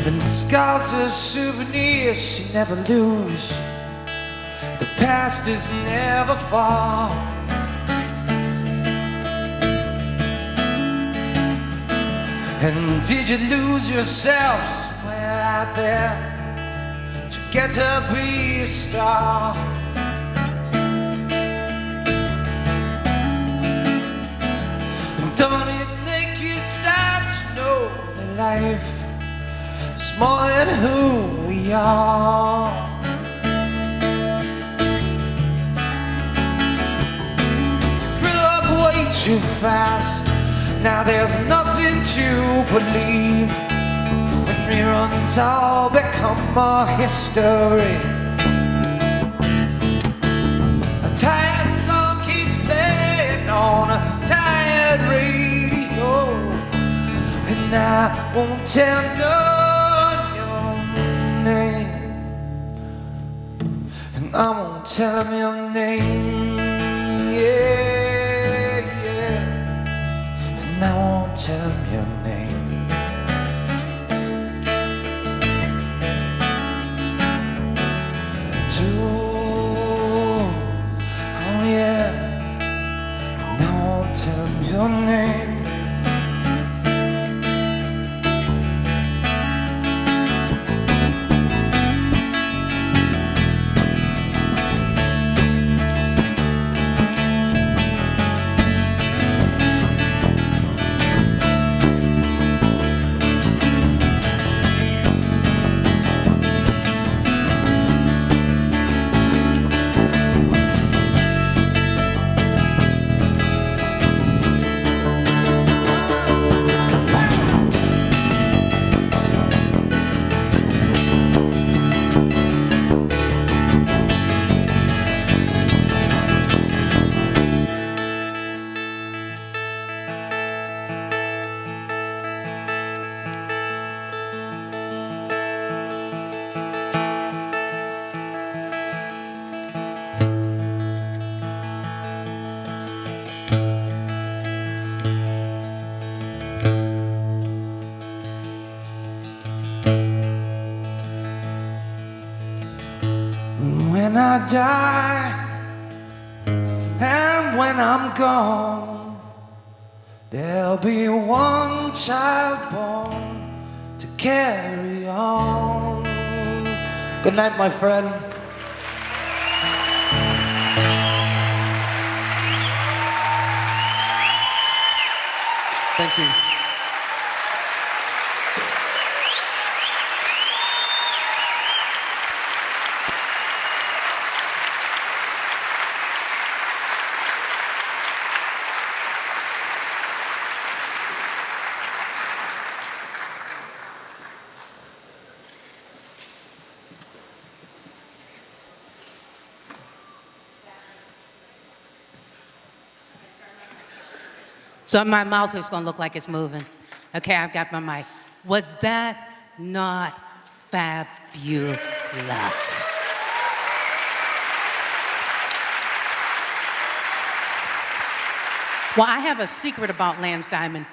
And scars are souvenirs you never lose. The past is never far. And did you lose yourself somewhere out there to get to be a star? And don't it make you sad to know that life is more than who we are? Grew up way too fast. Now there's nothing to believe when reruns all become our history. A tired song keeps playing on a tired radio, and I won't tell your name, and I won't tell them your name, yeah. And I won't tell him your name. Oh yeah. And I won't tell him your name. When I die and when I'm gone, there'll be one child born to carry on. Good night, my friend. Thank you. So my mouth is going to look like it's moving. Okay, I've got my mic. Was that not fabulous? Well, I have a secret about Lance Diamond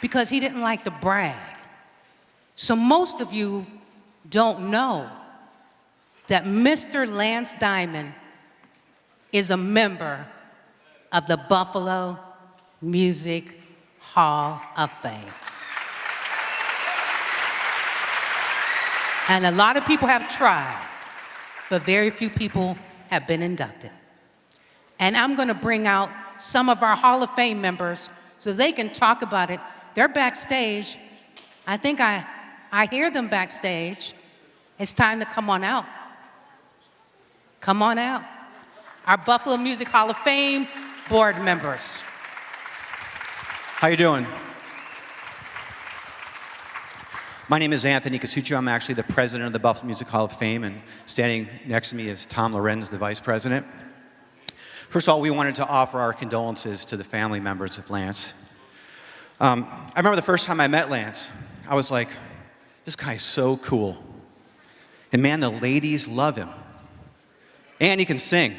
because he didn't like to brag. So most of you don't know that Mr. Lance Diamond is a member of the Buffalo Music Hall of Fame. And a lot of people have tried, but very few people have been inducted. And I'm going to bring out some of our Hall of Fame members so they can talk about it. They're backstage. I think I hear them backstage. It's time to come on out. Come on out. Our Buffalo Music Hall of Fame board members. How you doing? My name is Anthony Casuccio. I'm actually the president of the Buffalo Music Hall of Fame, and standing next to me is Tom Lorenz, the vice president. First of all, we wanted to offer our condolences to the family members of Lance. I remember the first time I met Lance, I was like, this guy's so cool. And man, the ladies love him. And he can sing.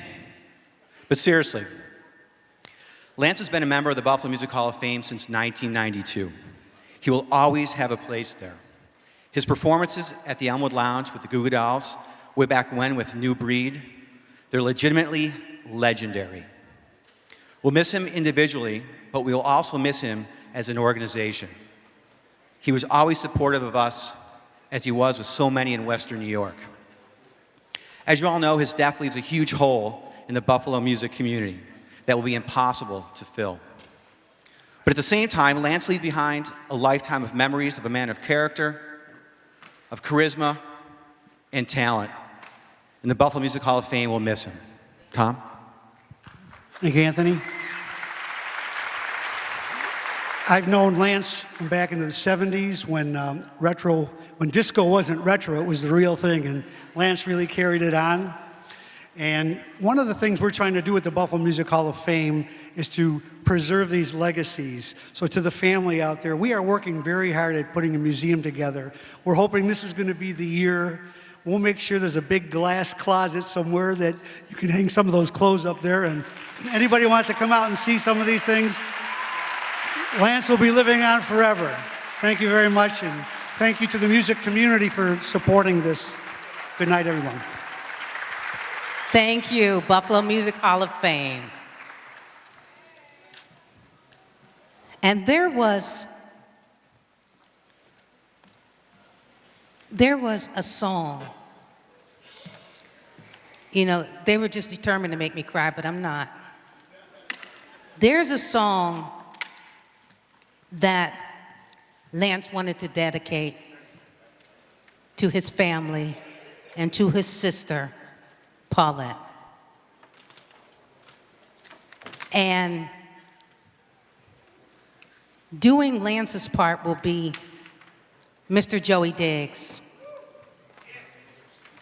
But seriously, Lance has been a member of the Buffalo Music Hall of Fame since 1992. He will always have a place there. His performances at the Elmwood Lounge with the Goo Goo Dolls, way back when with New Breed, they're legitimately legendary. We'll miss him individually, but we will also miss him as an organization. He was always supportive of us, as he was with so many in Western New York. As you all know, his death leaves a huge hole in the Buffalo music community that will be impossible to fill. But at the same time, Lance leaves behind a lifetime of memories of a man of character, of charisma, and talent. And the Buffalo Music Hall of Fame will miss him. Tom? Thank you, Anthony. I've known Lance from back into the 70s when disco wasn't retro, it was the real thing, and Lance really carried it on. And one of the things we're trying to do at the Buffalo Music Hall of Fame is to preserve these legacies. So to the family out there, we are working very hard at putting a museum together. We're hoping this is going to be the year. We'll make sure there's a big glass closet somewhere that you can hang some of those clothes up there. And anybody wants to come out and see some of these things, Lance will be living on forever. Thank you very much, and thank you to the music community for supporting this. Good night, everyone. Thank you, Buffalo Music Hall of Fame. And there was a song. You know, they were just determined to make me cry, but I'm not. There's a song that Lance wanted to dedicate to his family and to his sister, Paulette. And doing Lance's part will be Mr. Joey Diggs.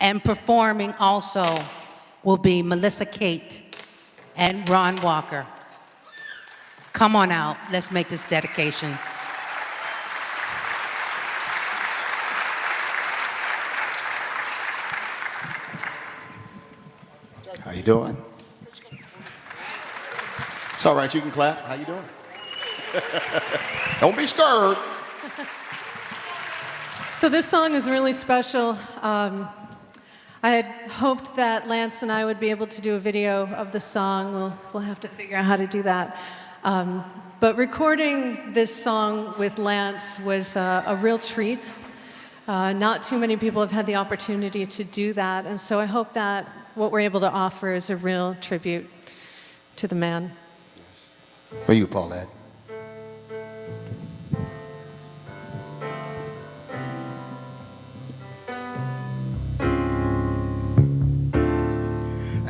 And performing also will be Melissa Kate and Ron Walker. Come on out, let's make this dedication. How you doing? It's all right, you can clap. How you doing? Don't be scared. So this song is really special. I had hoped that Lance and I would be able to do a video of the song. We'll have to figure out how to do that. But recording this song with Lance was a real treat. Not too many people have had the opportunity to do that, and so I hope that what we're able to offer is a real tribute to the man. For you, Paulette.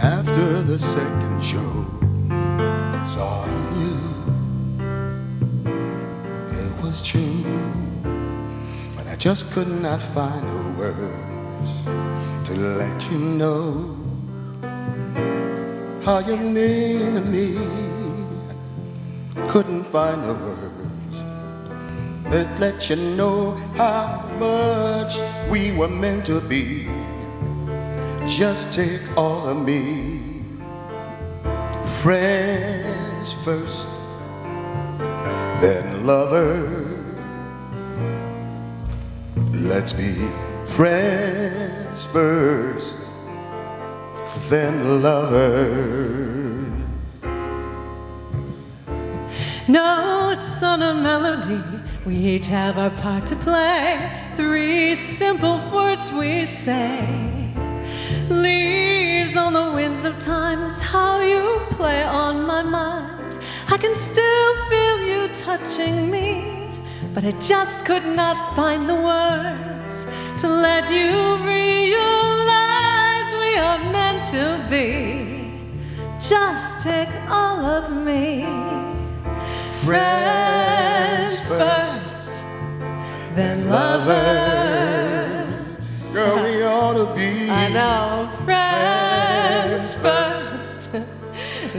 After the second show, saw you. It was true, but I just could not find the words to let you know how you mean to me. Couldn't find the words that let you know how much we were meant to be. Just take all of me. Friends first, then lovers. Let's be friends first, then lovers. Notes on a melody, we each have our part to play. 3 simple words we say. Leaves on the winds of time is how you play on my mind. I can still feel you touching me, but I just could not find the words to let you realize we are meant to be. Just take all of me. Friends first, then lovers. be. I know, friends first,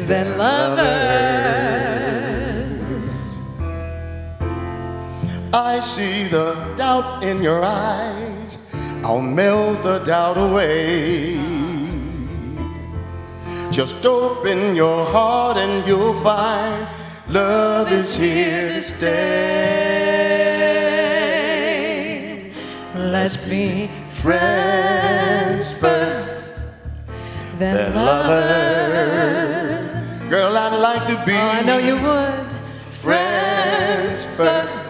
then lovers. I see the doubt in your eyes. I'll melt the doubt away. Just open your heart and you'll find love is here to stay. Let's be friends first, then lovers. Girl, I'd like to be. Oh, I know you would. Friends first,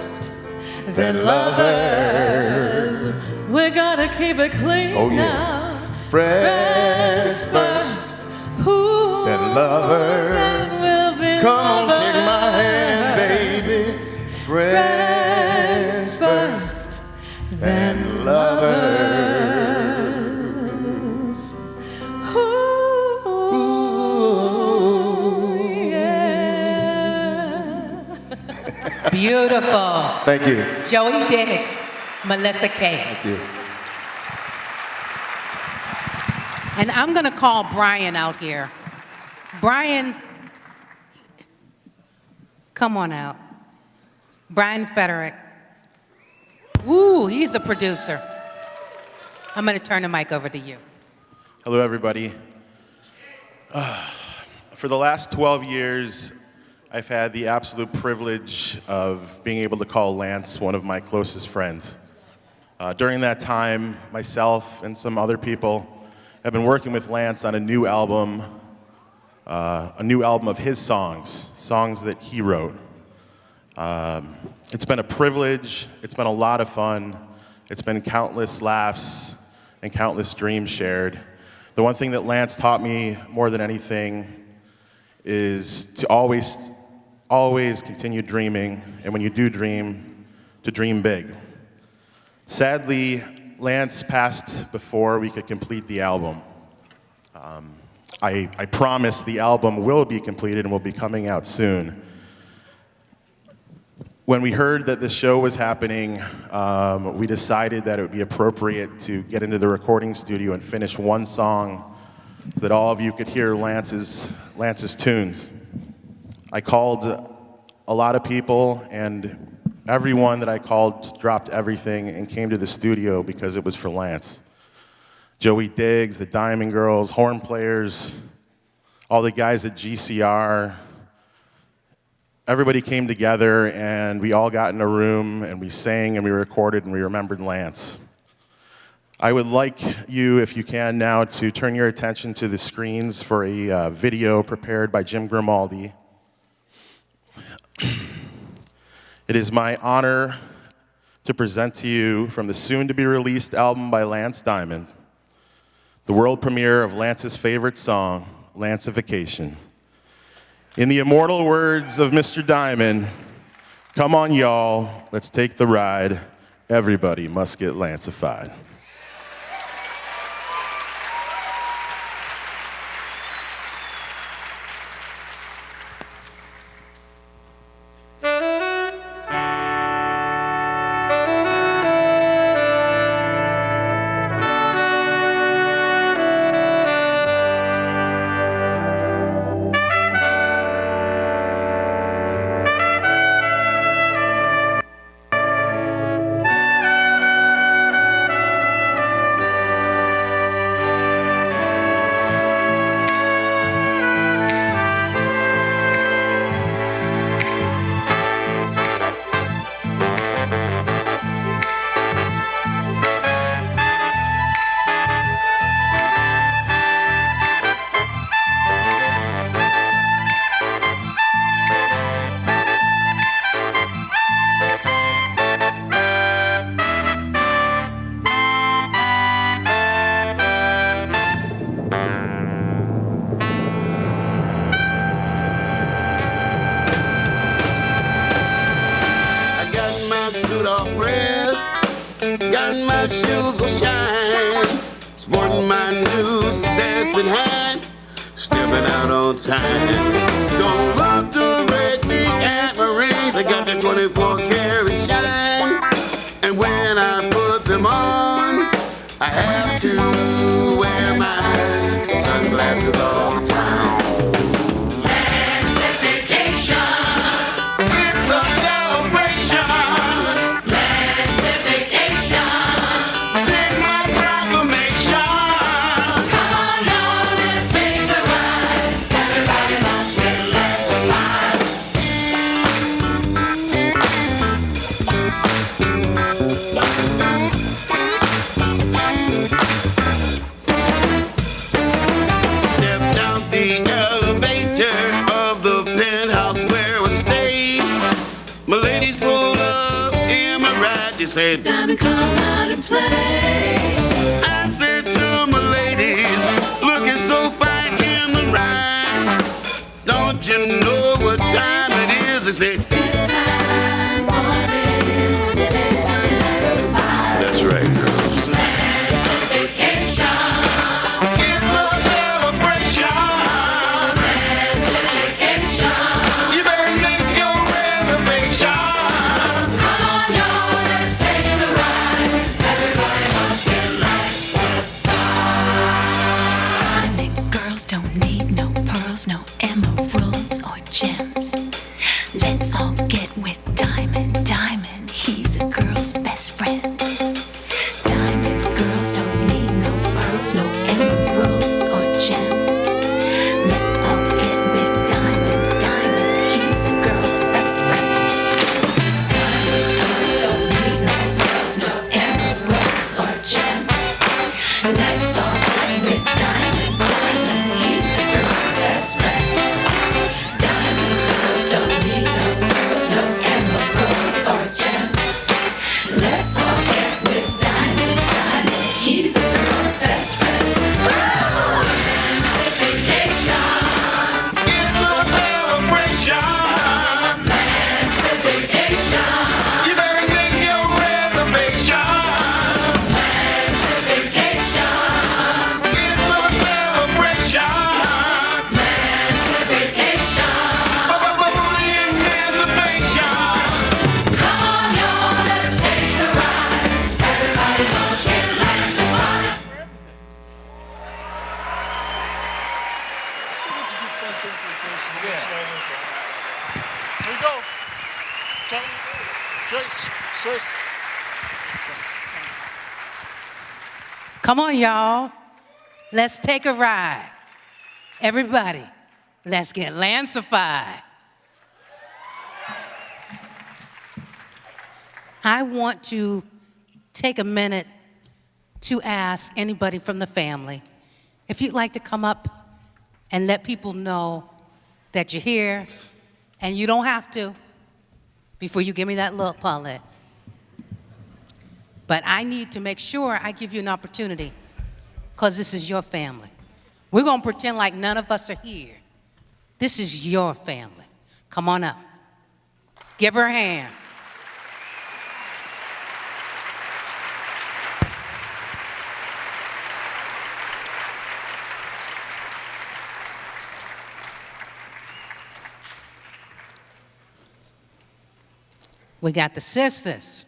then lovers. We gotta keep it clean Oh, yeah. now. Friends first, then lovers. We'll be Come on, lovers. take my hand, baby. Friends first, then lovers. Ooh, yeah. Beautiful. Thank you. Joey Diggs, Melissa Kay. Thank you. And I'm going to call Brian out here. Brian, come on out. Brian Federick. Ooh, he's a producer. I'm going to turn the mic over to you. Hello, everybody. For the last 12 years, I've had the absolute privilege of being able to call Lance one of my closest friends. During that time, myself and some other people have been working with Lance on a new album of his songs that he wrote. It's been a privilege, it's been a lot of fun, it's been countless laughs and countless dreams shared. The one thing that Lance taught me more than anything is to always continue dreaming, and when you do dream, to dream big. Sadly, Lance passed before we could complete the album. I promise the album will be completed and will be coming out soon. When we heard that this show was happening, we decided that it would be appropriate to get into the recording studio and finish one song so that all of you could hear Lance's tunes. I called a lot of people, and everyone that I called dropped everything and came to the studio because it was for Lance. Joey Diggs, the Diamond Girls, horn players, all the guys at GCR. Everybody came together and we all got in a room and we sang and we recorded and we remembered Lance. I would like you, if you can now, to turn your attention to the screens for a video prepared by Jim Grimaldi. It is my honor to present to you from the soon-to-be-released album by Lance Diamond, the world premiere of Lance's favorite song, Lanceification. In the immortal words of Mr. Diamond, come on, y'all, let's take the ride. Everybody must get Lanceified. Shoes will shine, sporting my new Stetson hat, stepping out on time. Don't look directly at my rings, I got the 24-karat shine. And when I put them on, I have to said, Diamond, come out and play. I said to my ladies, looking so fine in the ride, don't you know what time it is? They said, It's time for this. Say to let's vibe. that's right, girls. It's a vacation. It's a celebration. It's a vacation. You better make your reservation. Come on, y'all, let's take the ride. Everybody must get lights up. Diamond girls don't need no pearls, no emeralds or gems. Let's all get with Diamond. Diamond, he's a girl's best friend. Diamond girls don't need no pearls, no emeralds or gems. Let's all get with Diamond. Diamond, he's a girl's best friend. Diamond girls don't need no pearls, no emeralds or gems. Let's all get with Diamond. Diamond, he's a girl's best friend. Diamond girls don't need no pearls, no emeralds or gems. Let's all get with Diamond. Diamond, he's a girl's best friend. Vacation. It's a celebration. Plans to vacation. You better make your reservation. Plans to vacation. It's a celebration. Plans to vacation. Come on, y'all, let's take the ride. Everybody must get lights on. Here we go. Chase, sis. Come on, y'all. Let's take a ride. Everybody, let's get Lancified. I want to take a minute to ask anybody from the family if you'd like to come up and let people know that you're here, and you don't have to before you give me that look, Paulette. But I need to make sure I give you an opportunity because this is your family. We're going to pretend like none of us are here. This is your family. Come on up. Give her a hand. We got the sisters.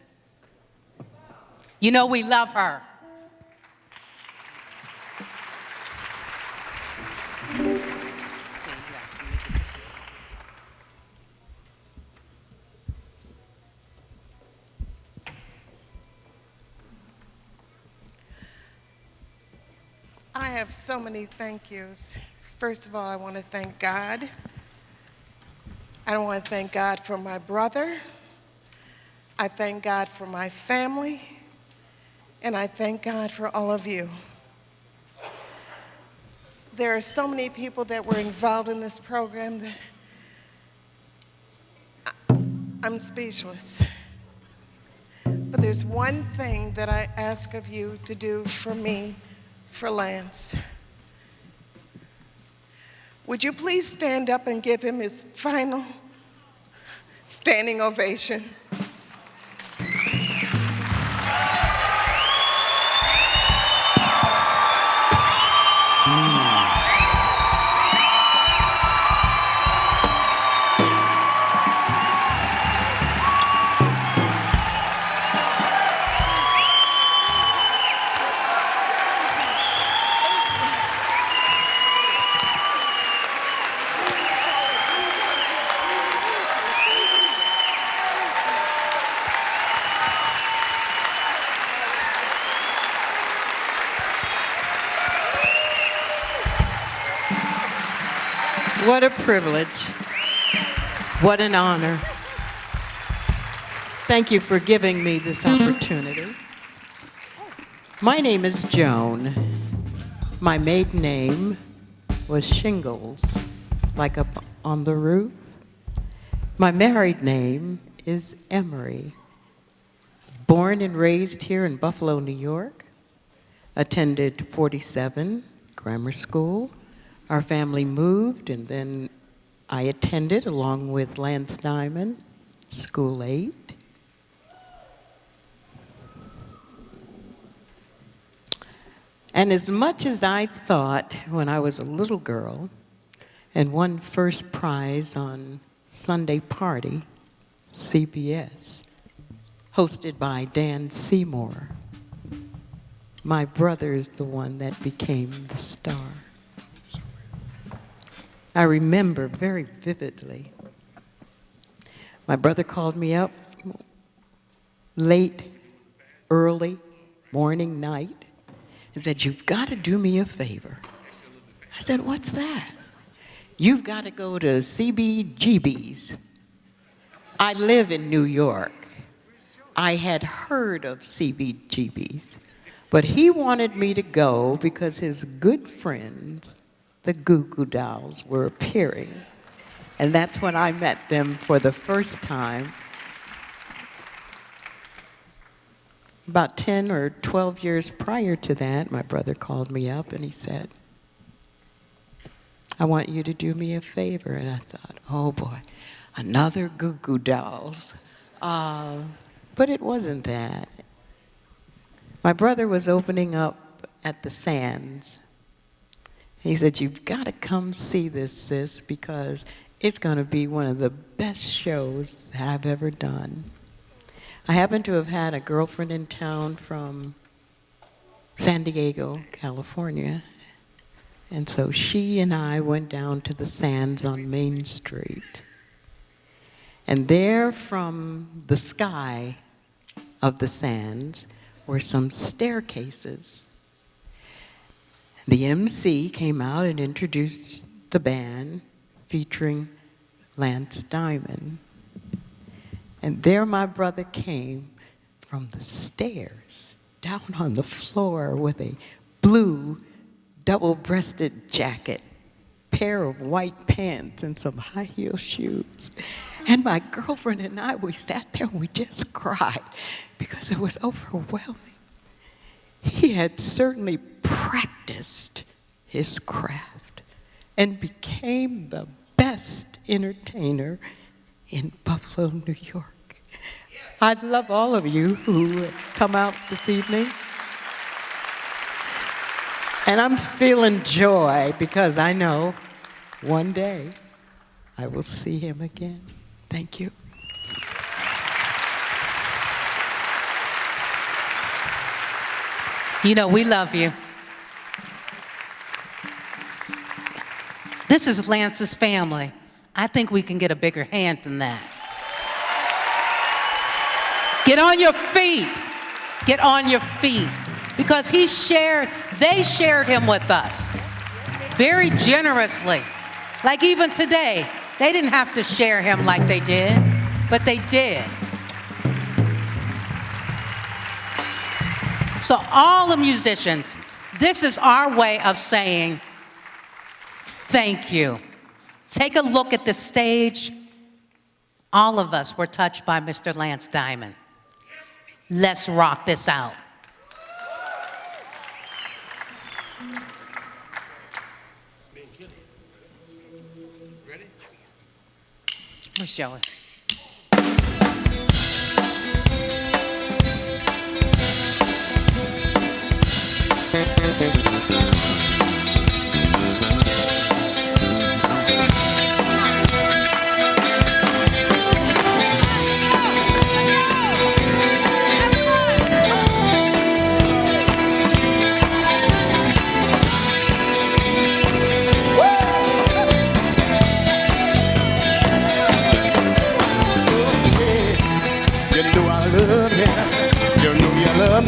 You know we love her. I have so many thank yous. First of all, I want to thank God. I want to thank God for my brother. I thank God for my family. And I thank God for all of you. There are so many people that were involved in this program that I'm speechless. But there's one thing that I ask of you to do for me, for Lance. Would you please stand up and give him his final standing ovation? What a privilege. What an honor. Thank you for giving me this opportunity. My name is Joan. My maiden name was Shingles, like up on the roof. My married name is Emery. Born and raised here in Buffalo, New York. Attended 47 grammar school. Our family moved, and then I attended, along with Lance Diamond, School 8. And as much as I thought when I was a little girl and won first prize on Sunday Party, CBS, hosted by Dan Seymour, my brother is the one that became the star. I remember very vividly. My brother called me up late, early, morning, night, and said, "You've got to do me a favor." I said, "What's that?" "You've got to go to CBGB's. I live in New York." I had heard of CBGB's, but he wanted me to go because his good friends, the Goo Goo Dolls, were appearing. And that's when I met them for the first time. About 10 or 12 years prior to that, my brother called me up and he said, "I want you to do me a favor." And I thought, oh boy, another Goo Goo Dolls. But it wasn't that. My brother was opening up at the Sands. He said, "You've got to come see this, sis, because it's going to be one of the best shows that I've ever done." I happen to have had a girlfriend in town from San Diego, California, and so she and I went down to the Sands on Main Street. And there from the sky of the Sands were some staircases. The MC came out and introduced the band featuring Lance Diamond. And there my brother came from the stairs, down on the floor with a blue double-breasted jacket, pair of white pants, and some high-heel shoes. And my girlfriend and I, we sat there and we just cried because it was overwhelming. He had certainly practiced his craft and became the best entertainer in Buffalo, New York. I love all of you who have come out this evening. And I'm feeling joy because I know one day I will see him again. Thank you. You know, we love you. This is Lance's family. I think we can get a bigger hand than that. Get on your feet. Get on your feet. Because they shared him with us very generously. Like even today, they didn't have to share him like they did, but they did. So all the musicians, this is our way of saying thank you. Take a look at the stage. All of us were touched by Mr. Lance Diamond. Let's rock this out. Where's Joey?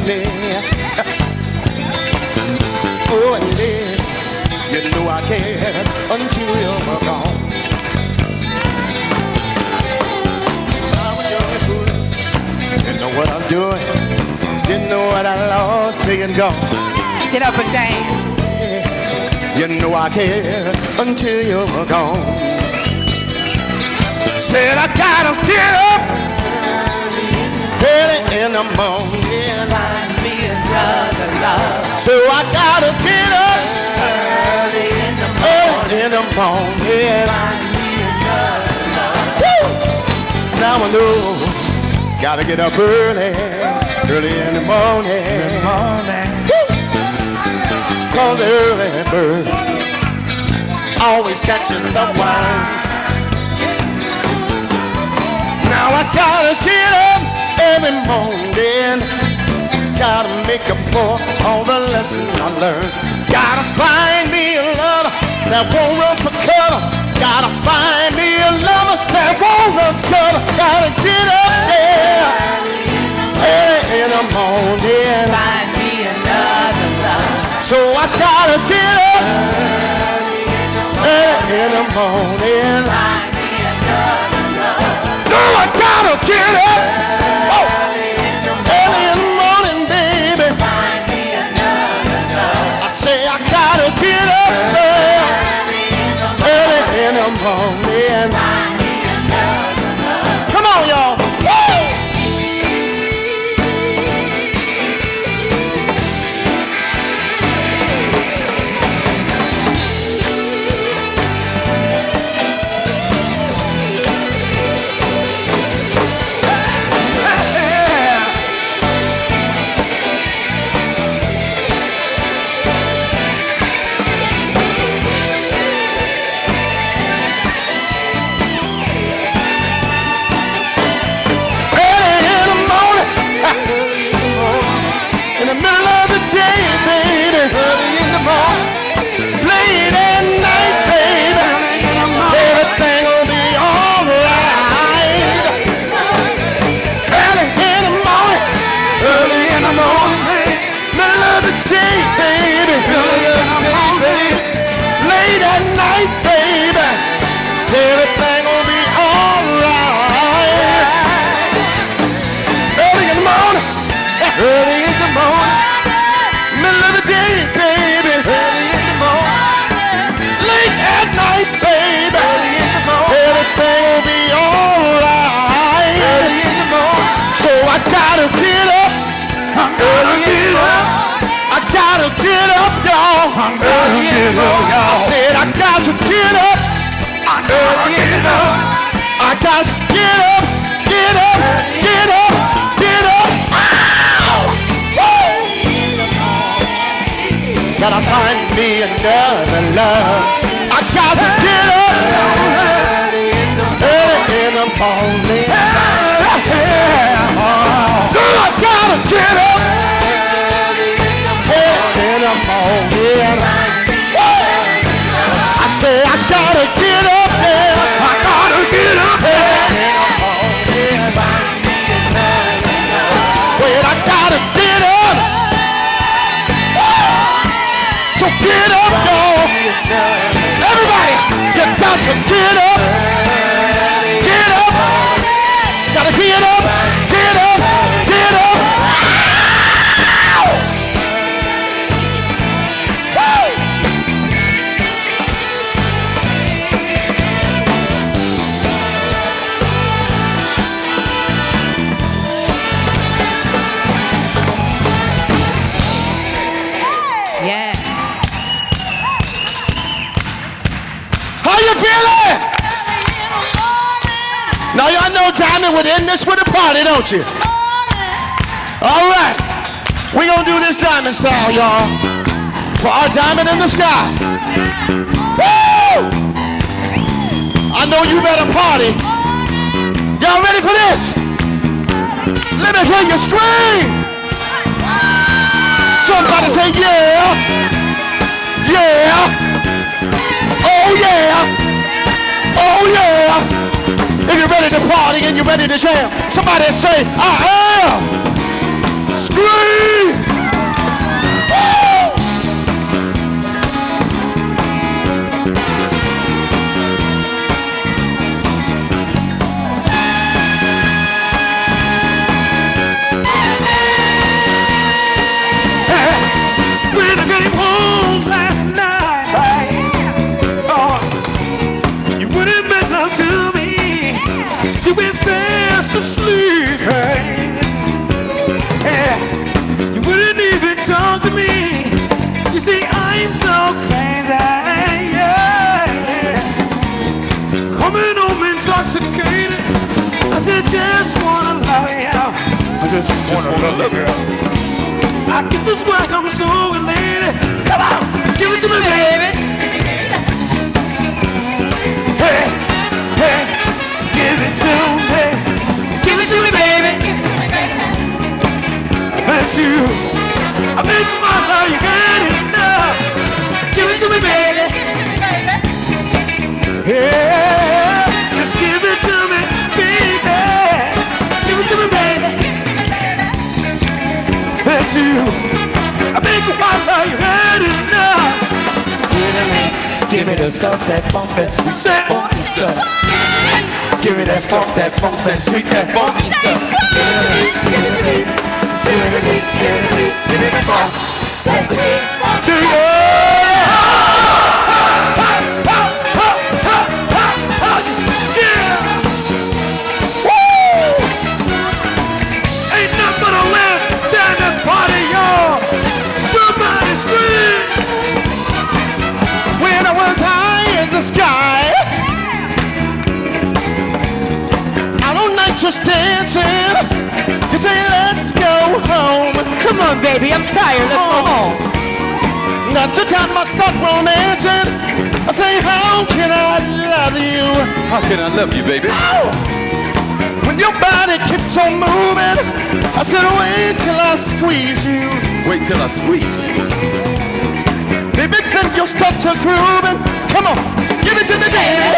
Me. Oh, and then you know I care until you're gone. I was young and foolish, didn't know what I was doing, didn't know what I lost till you're gone. Get up and dance. You know I care until you're gone. Said I gotta get up early in the morning. Find me another love. So I gotta get up Early in the early in the morning. Find me another love. Woo! Now I know, gotta get up early in the morning. Woo! 'Cause the early bird always catches the worm. Now I gotta get up every morning. Gotta make up for all the lessons I learned. Gotta find me a lover that won't run for cover. Gotta find me a lover that won't run for cover. Gotta get up there early in the morning. Find me another love. So I gotta get up early in the morning. Find me another love. No, I gotta get up early in the morning, baby. Find me another love. I say I gotta get up early in the morning. Find me another love. Come on, y'all. Woo! I said I got to get up. I gotta get up. I got to get up, get up, get up, get up. Ow! Woo! Gotta find me another love. I got to get up early in the morning. Girl, I gotta get up early in the morning. I say I gotta get up there. I gotta get up there. Wait, I gotta get up. So get up, y'all. Everybody, you got to get up. Get up. Gotta get up. Get up. Get up. Now y'all know Diamond would end this with a party, don't you? All right, we gonna do this Diamond style, y'all, for our Diamond in the sky. Woo! I know you better party. Y'all ready for this? Let me hear you scream. Somebody say yeah, yeah, oh yeah, oh yeah. If you're ready to party and you're ready to jam, somebody say, I am. Scream. When I came home last night, you wouldn't make love to me. You went fast asleep, so crazy, yeah, yeah. Coming home intoxicated, I said, just wanna love you. I just wanna love you. I guess that's why I'm so elated. Come on, give it to me, baby. Hey, hey, give it to me. Give it to me, baby. I bet you, I bet my love you got enough. Give it to me, baby. Yeah, just give it to me, baby. Give it to me, baby. Bet you, I bet my love you got enough. Give me the stuff, that funk, that sweet, that funky stuff. Give me that funk, that sweet, that funky stuff. Give me the funk, that's it. To you. Yeah. Woo! Ain't nothing but a last standing party, y'all. Somebody scream. When I was high as the sky, out on night just dancing, you say let's go home. Come on baby, I'm tired, let's go home. Not the time I start romancing, I say how can I love you? How can I love you, baby? Ow! When your body keeps on moving, I said wait till I squeeze you. Wait till I squeeze you. Baby, then you'll start to grooving. Come on, give it to me, baby.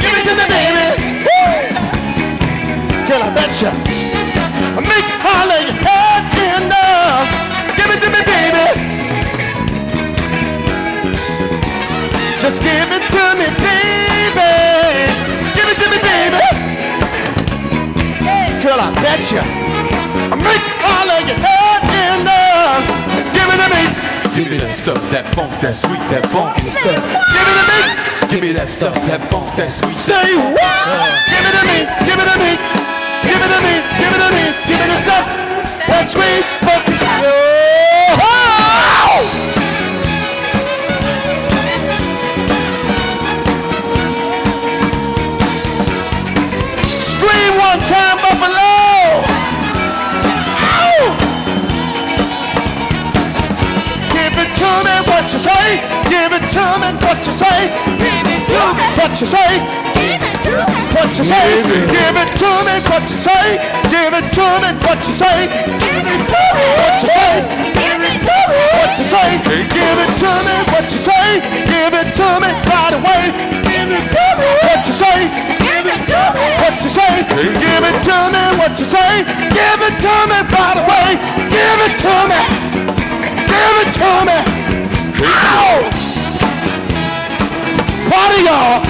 Give it to me, baby. Woo! Girl, I betcha I make you holler your head enough. Give it to me, baby. Just give it to me, baby. Give it to me, baby. Girl, I betcha I make all of your head enough. Give it to me. Give me that stuff, that funk, that sweet, that funky stuff. Give it to me. Give me that stuff, that funk, that sweet. Say what? Give it to me. Give it to me. Give it to me. Give it to me. Give me the stuff, that sweet, funky stuff. Scream one time, Buffalo! Ow! Give it to me, what you say? Give it to me, what you say? Give it to me, what you say? Give it to me, what you say? Give it to me, what you say? Give it to me, what you say? Give it to me, what you say? Give it to me, what you say? Give it to me, what you say? Give it to me right away. Give it to me, what you say? Give it to me, what you say? Give it to me, what you say? Give it to me right away. Give it to me. Give it to me. Ow! Party, y'all.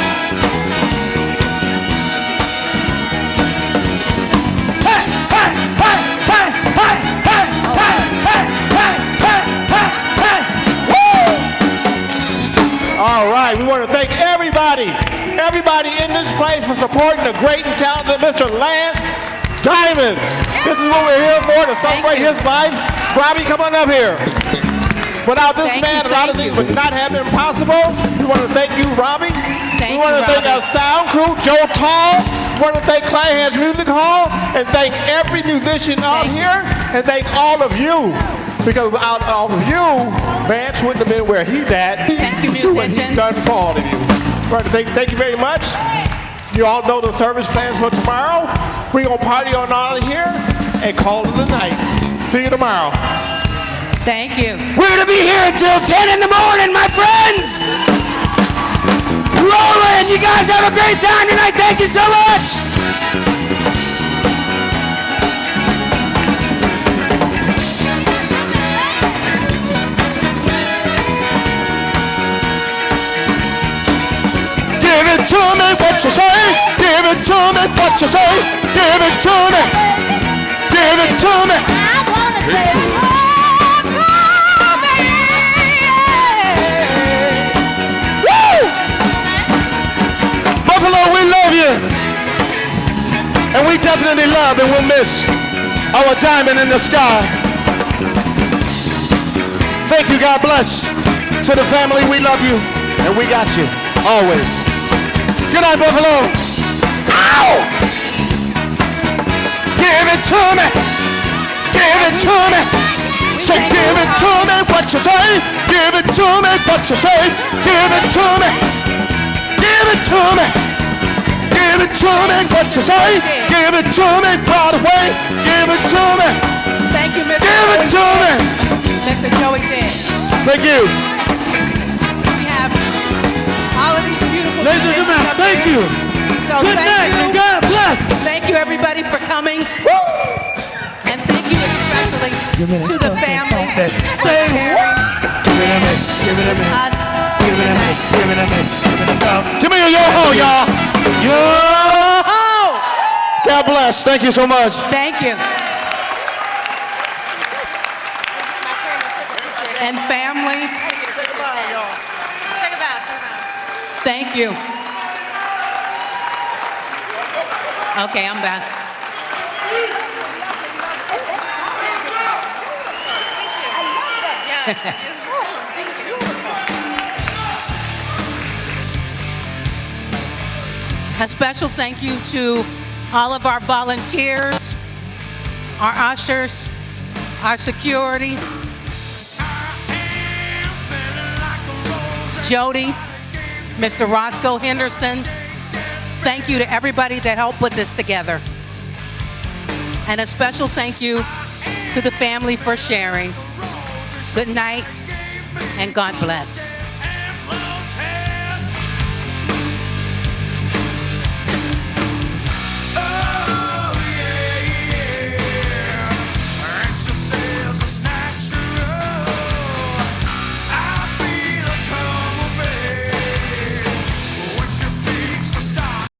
Hey, hey, hey, hey, hey, hey, hey, hey, hey, hey, hey, hey. Woo! All right, we want to thank everybody in this place for supporting the great and talented Mr. Lance Diamond. This is what we're here for, to celebrate his life. Robbie, come on up here. Without this man, a lot of things would not have been possible. We want to thank you, Robbie. We want to thank our sound crew, Joe Tall. We want to thank Kleinhans Music Hall, and thank every musician out here, and thank all of you. Because without all of you, Vance wouldn't have been where he's at. Thank you, Do what he's musicians. done for all of you. We want to thank you very much. You all know the service plans for tomorrow. We're going to party on out of here and call it a night. See you tomorrow. Thank you. We're going to be here until 10 in the morning, my friends. Rolling. You guys have a great time tonight. Thank you so much. Give it to me, what you say? Give it to me, what you say? Give it to me. Give it to me. I want to play. Buffalo, we love you. And we definitely love and we'll miss our diamond in the sky. Thank you, God bless. To the family, we love you, and we got you, always. Good night, Buffalo. Ow! Give it to me. Give it to me. Say, give it to me, what you say. Give it to me, what you say. Give it to me. Give it to me. Give it to me, what you say. Give it to me, right away. Give it to me. Thank you, Mr. Give it to me. Mr. Joey Dick. Thank you. We have all of these beautiful Ladies and gentlemen, musicians up thank here. you. So Good thank night, you. and God bless. Thank you, everybody, for coming. And thank you especially to the family for Say caring us. Give me a yo-ho, y'all. Yo-ho! God bless. Thank you so much. Thank you. And family. Thank you. Okay, I'm back. A special thank you to all of our volunteers, our ushers, our security, Jody, Mr. Roscoe Henderson. Thank you to everybody that helped put this together. And a special thank you to the family for sharing. Good night and God bless.